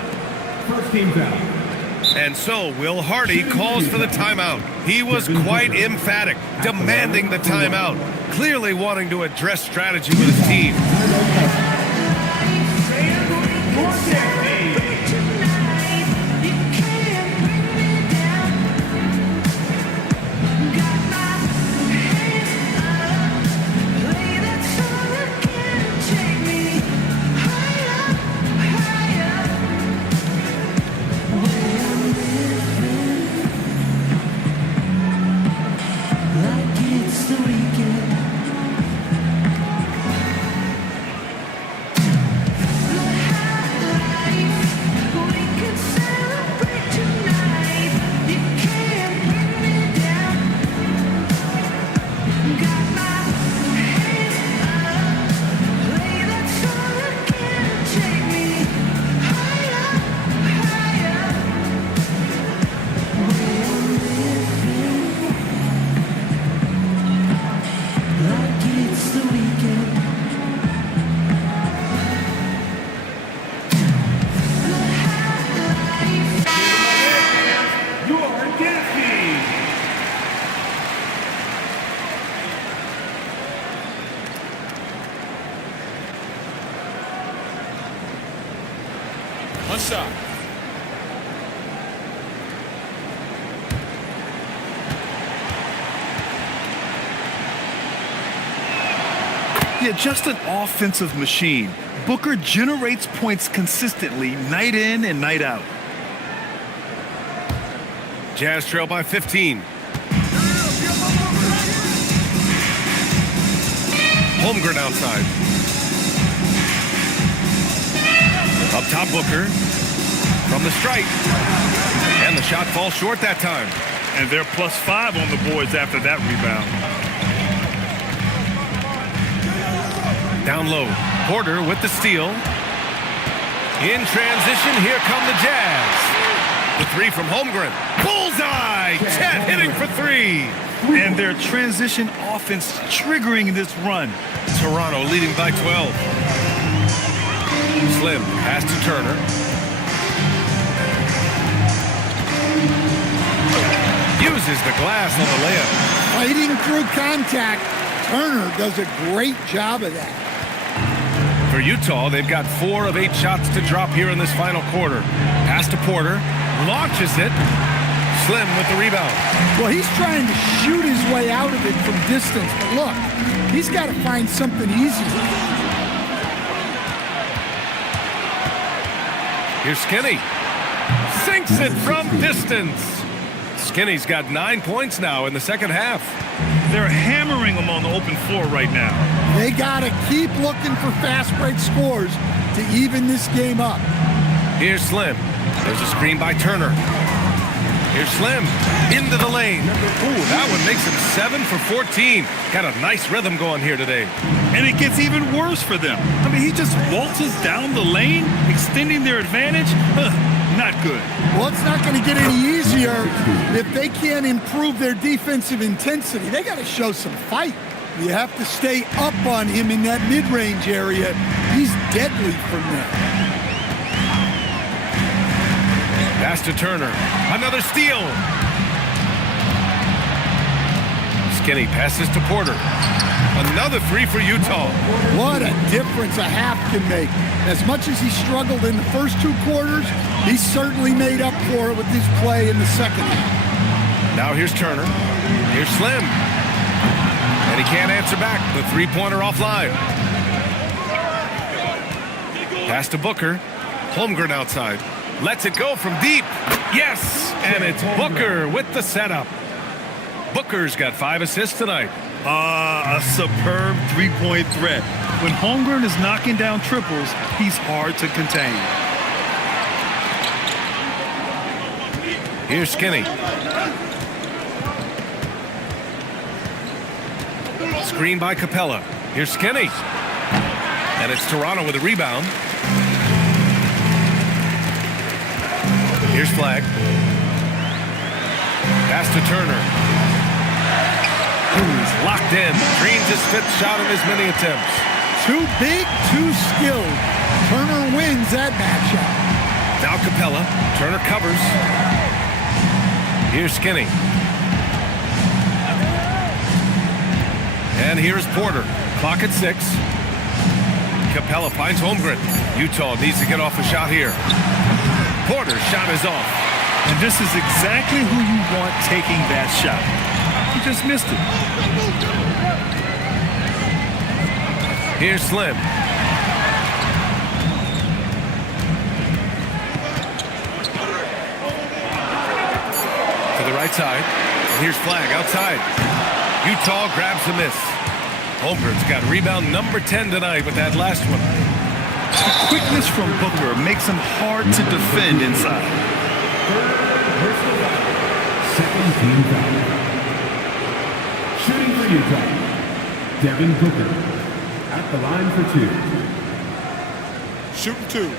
First team foul. And so Will Hardy calls for the timeout. He was quite emphatic, demanding the timeout, clearly wanting to address strategy with his team. One shot. Yeah, just an offensive machine. Booker generates points consistently, night in and night out. Jazz trail by 15. Holmgren outside. Up top, Booker. From the stripe. And the shot falls short that time. And they're +5 on the boards after that rebound. Down low. Porter with the steal. In transition, here come the Jazz. The three from Holmgren. Bullseye! Chet hitting for three. And their transition offense triggering this run. Toronto leading by 12. Slim pass to Turner. Uses the glass on the layup. Fighting through contact. Turner does a great job of that. For Utah, they've got 4 of 8 shots to drop here in this final quarter. Pass to Porter. Launches it. Slim with the rebound. Well, he's trying to shoot his way out of it from distance. But look, he's got to find something easier. Here's Skinny. Sinks it from distance. Skinny's got 9 points now in the second half. They're hammering them on the open floor right now. They got to keep looking for fast break scores to even this game up. Here's Slim. There's a screen by Turner. Here's Slim into the lane. Ooh, that one makes him 7 for 14. Got a nice rhythm going here today. And it gets even worse for them. I mean, he just waltzes down the lane, extending their advantage. Not good. Well, it's not going to get any easier if they can't improve their defensive intensity. They got to show some fight. You have to stay up on him in that mid-range area. He's deadly from there. Pass to Turner. Another steal. Skinny passes to Porter. Another three for Utah. What a difference a half can make. As much as he struggled in the first 2 quarters, he certainly made up for it with his play in the second half. Now here's Turner. Here's Slim. And he can't answer back. The three-pointer offline. Pass to Booker. Holmgren outside. Lets it go from deep. Yes! And it's Booker with the setup. Booker's got 5 assists tonight. A superb three-point threat. When Holmgren is knocking down triples, he's hard to contain. Here's Skinny. Screen by Capella. Here's Skinny. And it's Toronto with a rebound. Here's Flag. Pass to Turner. He's locked in. Green's his 5th shot in as many attempts. Too big, too skilled. Turner wins that matchup. Now Capella. Turner covers. Here's Skinny. And here's Porter. Clock at 6. Capella finds Holmgren. Utah needs to get off a shot here. Porter's shot is off. And this is exactly who you want taking that shot. He just missed it. Here's Slim. To the right side. And here's Flag outside. Utah grabs the miss. Holmgren's got rebound number 10 tonight with that last one. The quickness from Booker makes him hard to defend inside. Second team foul. Shooting for Utah, Devin Booker at the line for 2. Shooting 2.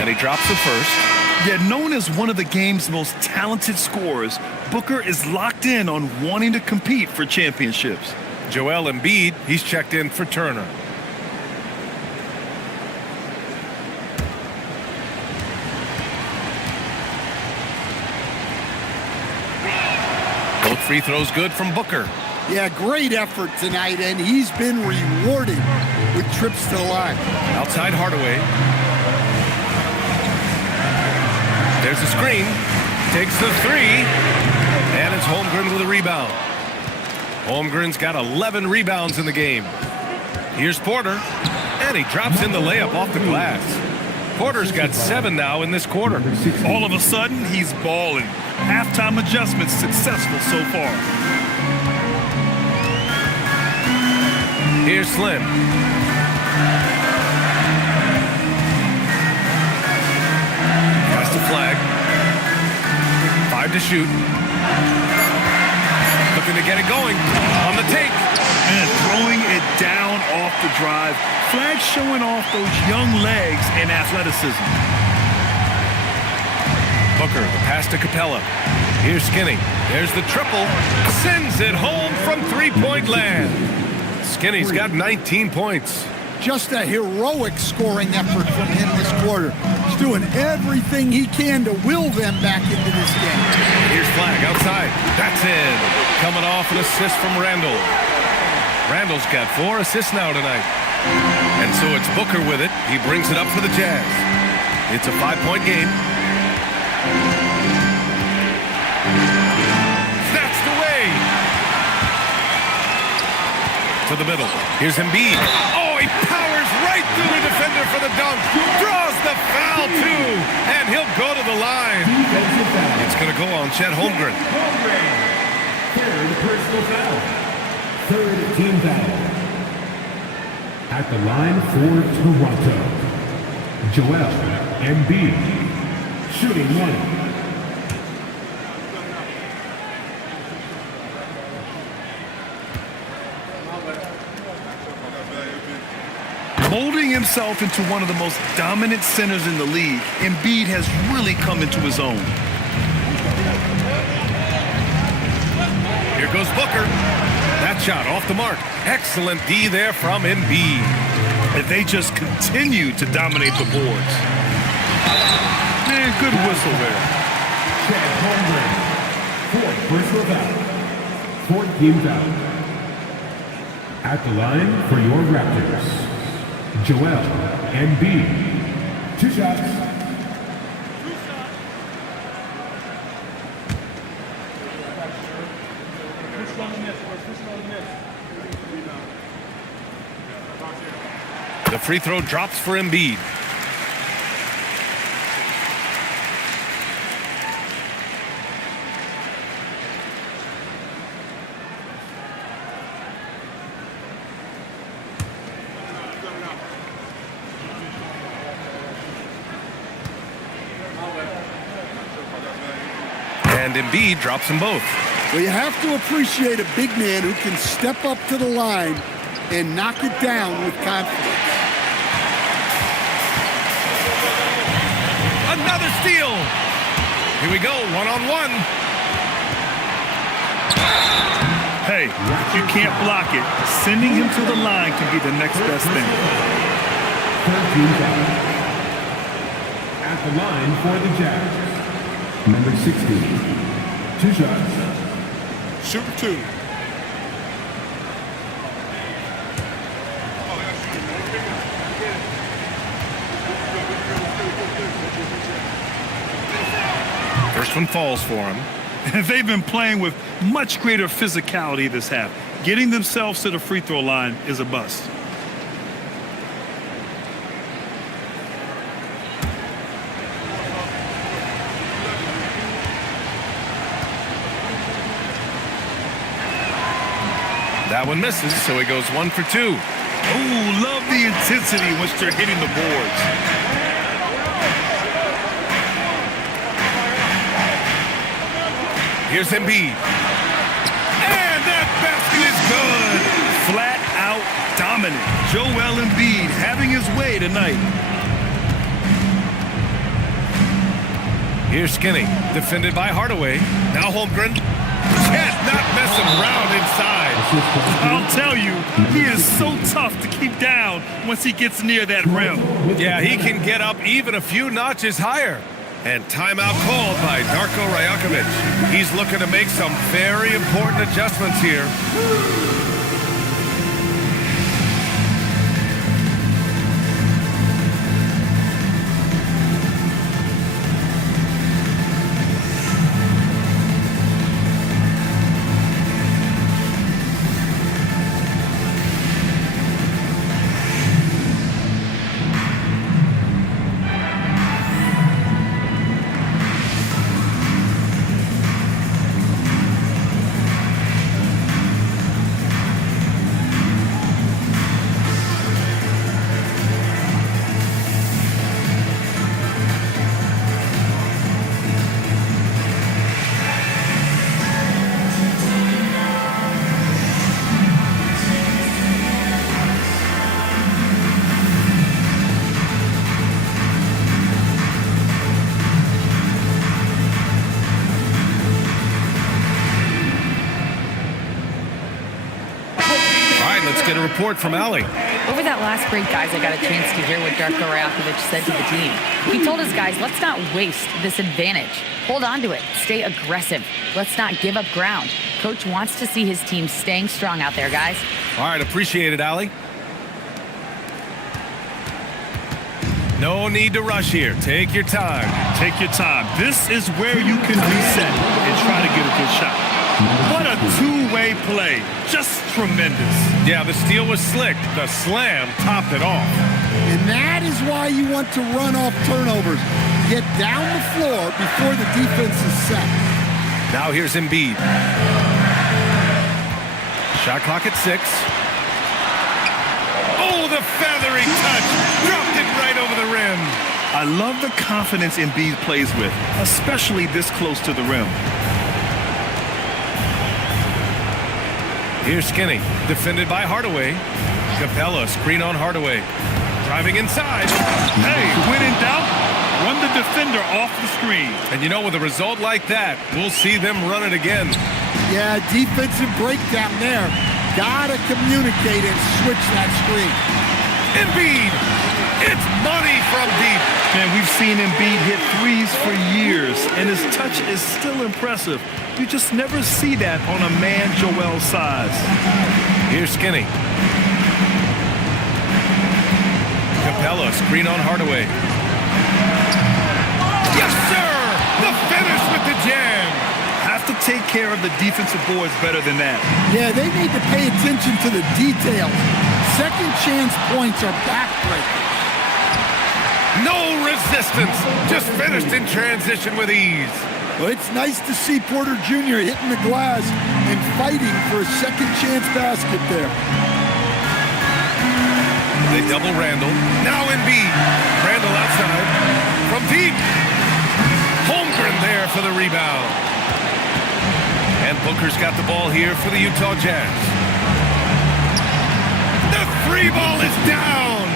And he drops the first. Yet known as one of the game's most talented scorers, Booker is locked in on wanting to compete for championships. Joel Embiid, he's checked in for Turner. Both free throw's good from Booker. Yeah, great effort tonight, and he's been rewarded with trips to the line. Outside Hardaway. There's a screen. Takes the three. And it's Holmgren with a rebound. Holmgren's got 11 rebounds in the game. Here's Porter. And he drops in the layup off the glass. Porter's got 7 now in this quarter. All of a sudden, he's balling. Halftime adjustments successful so far. Here's Slim. Cast a flag. 5 to shoot. Looking to get it going on the take. And throwing it down off the drive. Flag showing off those young legs and athleticism. Booker, the pass to Capella. Here's Skinny. There's the triple. Sends it home from three-point land. Skinny's got 19 points. Just a heroic scoring effort from him this quarter. He's doing everything he can to will them back into this game. Here's Flag outside. That's in. Coming off an assist from Randall. Randall's got 4 assists now tonight. And so it's Booker with it. He brings it up for the Jazz. It's a 5-point game. Snatched away. To the middle. Here's Embiid. Oh, he powers right through the defender for the dunk. Draws the foul, too. And he'll go to the line. It's going to go on Chet Holmgren. Third personal foul. Third team foul. At the line for Toronto, Joel Embiid, shooting 1. Molding himself into one of the most dominant centers in the league, Embiid has really come into his own. Here goes Booker. That shot off the mark. Excellent D there from Embiid. And they just continue to dominate the boards. Man, good whistle there. Chet Holmgren, fourth personal foul. Fourth team foul. At the line for your Raptors, Joel Embiid, 2 shots. The free throw drops for Embiid. And Embiid drops them both. Well, you have to appreciate a big man who can step up to the line and knock it down with confidence. Another steal. Here we go, one-on-one. Hey, if you can't block it, sending him to the line can be the next best thing. 13 foul. At the line for the Jazz, number 16, 2 shots. Shooting 2. First one falls for him. They've been playing with much greater physicality this half. Getting themselves to the free throw line is a bust. That one misses, so he goes 1 for 2. Oh, love the intensity in which they're hitting the boards. Here's Embiid. And that basket is good. Flat out dominant. Joel Embiid having his way tonight. Here's Skinny, defended by Hardaway. Now Holmgren. Chet not messing around inside. I'll tell you, he is so tough to keep down once he gets near that rim. Yeah, he can get up even a few notches higher. And timeout called by Darko Rajakovic. He's looking to make some very important adjustments here. Let's get a report from Allie. Over that last break, guys, I got a chance to hear what Darko Rajakovic said to the team. He told his guys, let's not waste this advantage. Hold on to it. Stay aggressive. Let's not give up ground. Coach wants to see his team staying strong out there, guys. All right, appreciate it, Allie. No need to rush here. Take your time. Take your time. This is where you can reset and try to get a good shot. What a two-way play. Just tremendous. Yeah, the steal was slick. The slam topped it off. And that is why you want to run off turnovers. Get down the floor before the defense is set. Now here's Embiid. Shot clock at 6. Oh, the feathery touch. Dropped it right over the rim. I love the confidence Embiid plays with, especially this close to the rim. Here's Skinny, defended by Hardaway. Capella, screen on Hardaway. Driving inside. Hey, when in doubt, run the defender off the screen. And you know, with a result like that, we'll see them run it again. Yeah, defensive breakdown there. Gotta communicate and switch that screen. Embiid! It's money from deep. Man, we've seen Embiid hit threes for years, and his touch is still impressive. You just never see that on a man Joel's size. Here's Skinny. Capella, screen on Hardaway. Yes, sir! The finish with the jam. Have to take care of the defensive boards better than that. Yeah, they need to pay attention to the details. Second chance points are backbreakers. No resistance. Just finished in transition with ease. Well, it's nice to see Porter Jr. hitting the glass and fighting for a second chance basket there. They double Randall. Now Embiid. Randall outside. From deep. Holmgren there for the rebound. And Booker's got the ball here for the Utah Jazz. The three ball is down.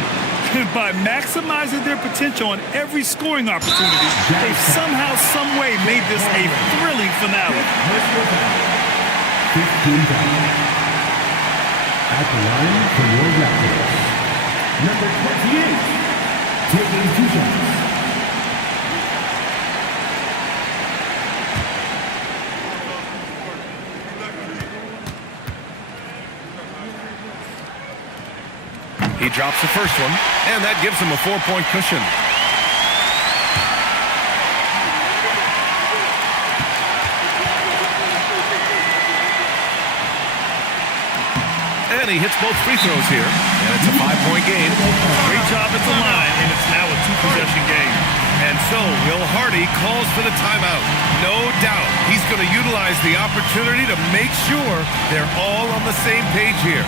By maximizing their potential on every scoring opportunity, they've somehow, some way made this a thrilling finale. 15 down. At the line for your Raptors, number 28, taking 2 shots. He drops the first one, and that gives him a 4-point cushion. And he hits both free throws here, and it's a 5-point game. Great job at the line, and it's now a 2-possession game. And so Will Hardy calls for the timeout. No doubt he's going to utilize the opportunity to make sure they're all on the same page here.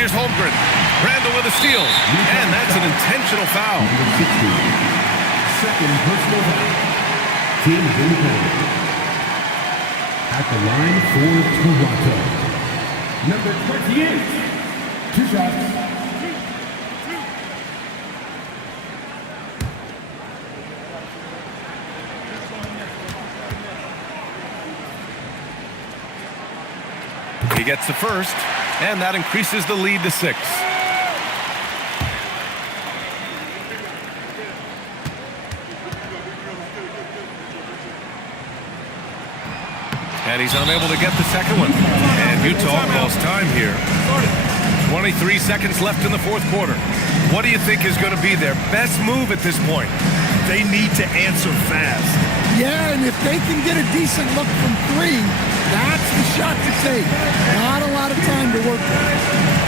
Here's Holmgren. Randall with a steal. And that's an intentional foul. Second personal foul. Team is in penalty. At the line for Toronto. Number 28. 2 shots. He gets the first, and that increases the lead to 6. And he's unable to get the second one. And Utah calls time here. 23 seconds left in the fourth quarter. What do you think is going to be their best move at this point? They need to answer fast. Yeah, and if they can get a decent look from 3, that's the shot to take. Not a lot of time to work with.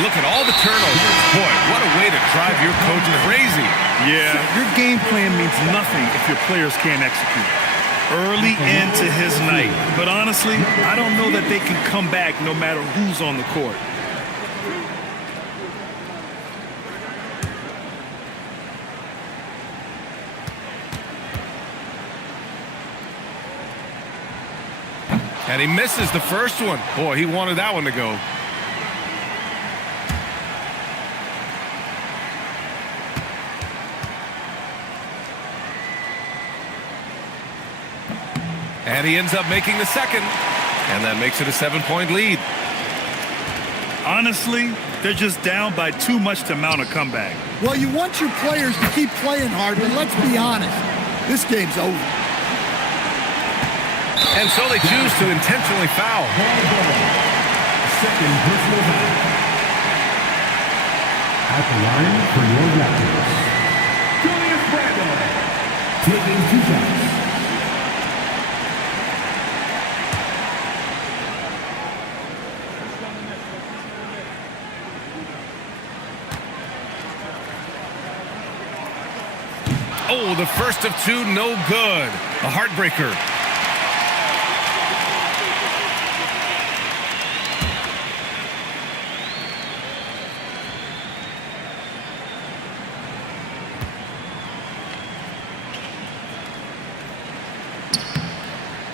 Look at all the turnovers. Boy, what a way to drive your coach crazy. Yeah, your game plan means nothing if your players can't execute. Early into his night. But honestly, I don't know that they can come back no matter who's on the court. And he misses the first one. Boy, he wanted that one to go. And he ends up making the second. And that makes it a 7-point lead. Honestly, they're just down by too much to mount a comeback. Well, you want your players to keep playing hard, but let's be honest. This game's over. And so they choose to intentionally foul. Second personal foul. At the line for your Raptors. Julius Randle. Taking 2 shots. Oh, the first of 2, no good. A heartbreaker.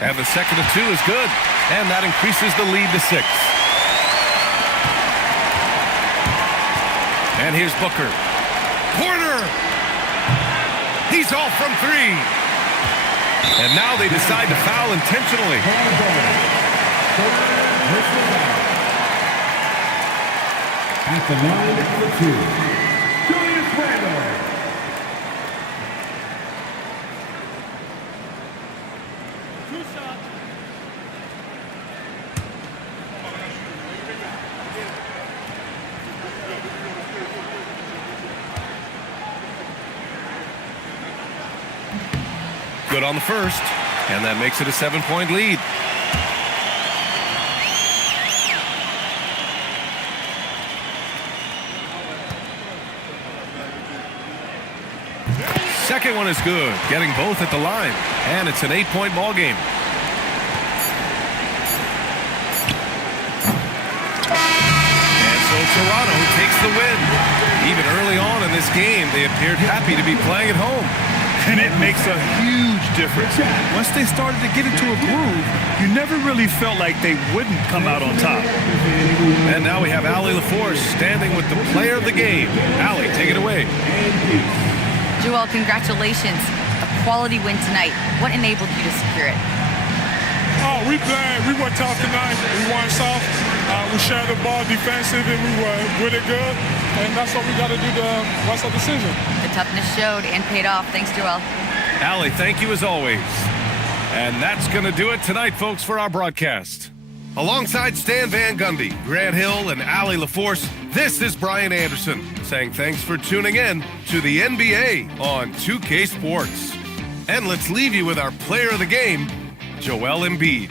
And the second of 2 is good. And that increases the lead to 6. And here's Booker. Corner! He's off from 3. And now they decide to foul intentionally. At the line for 2. Julius Randle. Good on the first, and that makes it a 7-point lead. second one is good, getting both at the line. And it's an 8-point ball game. And so Toronto takes the win. Even early on in this game, they appeared happy to be playing at home. And it makes a huge difference. Once they started to get into a groove, you never really felt like they wouldn't come out on top. And now we have Allie LaForce standing with the player of the game. Allie, take it away. Joel, congratulations. A quality win tonight. What enabled you to secure it? Oh, we played. We were tough tonight. We won soft. We shared the ball defensively. We were really good. And that's what we got to do the rest of the season. The toughness showed and paid off. Thanks, Joel. Allie, thank you as always. And that's going to do it tonight, folks, for our broadcast. Alongside Stan Van Gundy, Grant Hill, and Allie LaForce, this is Brian Anderson saying thanks for tuning in to the NBA on 2K Sports. And let's leave you with our player of the game, Joel Embiid.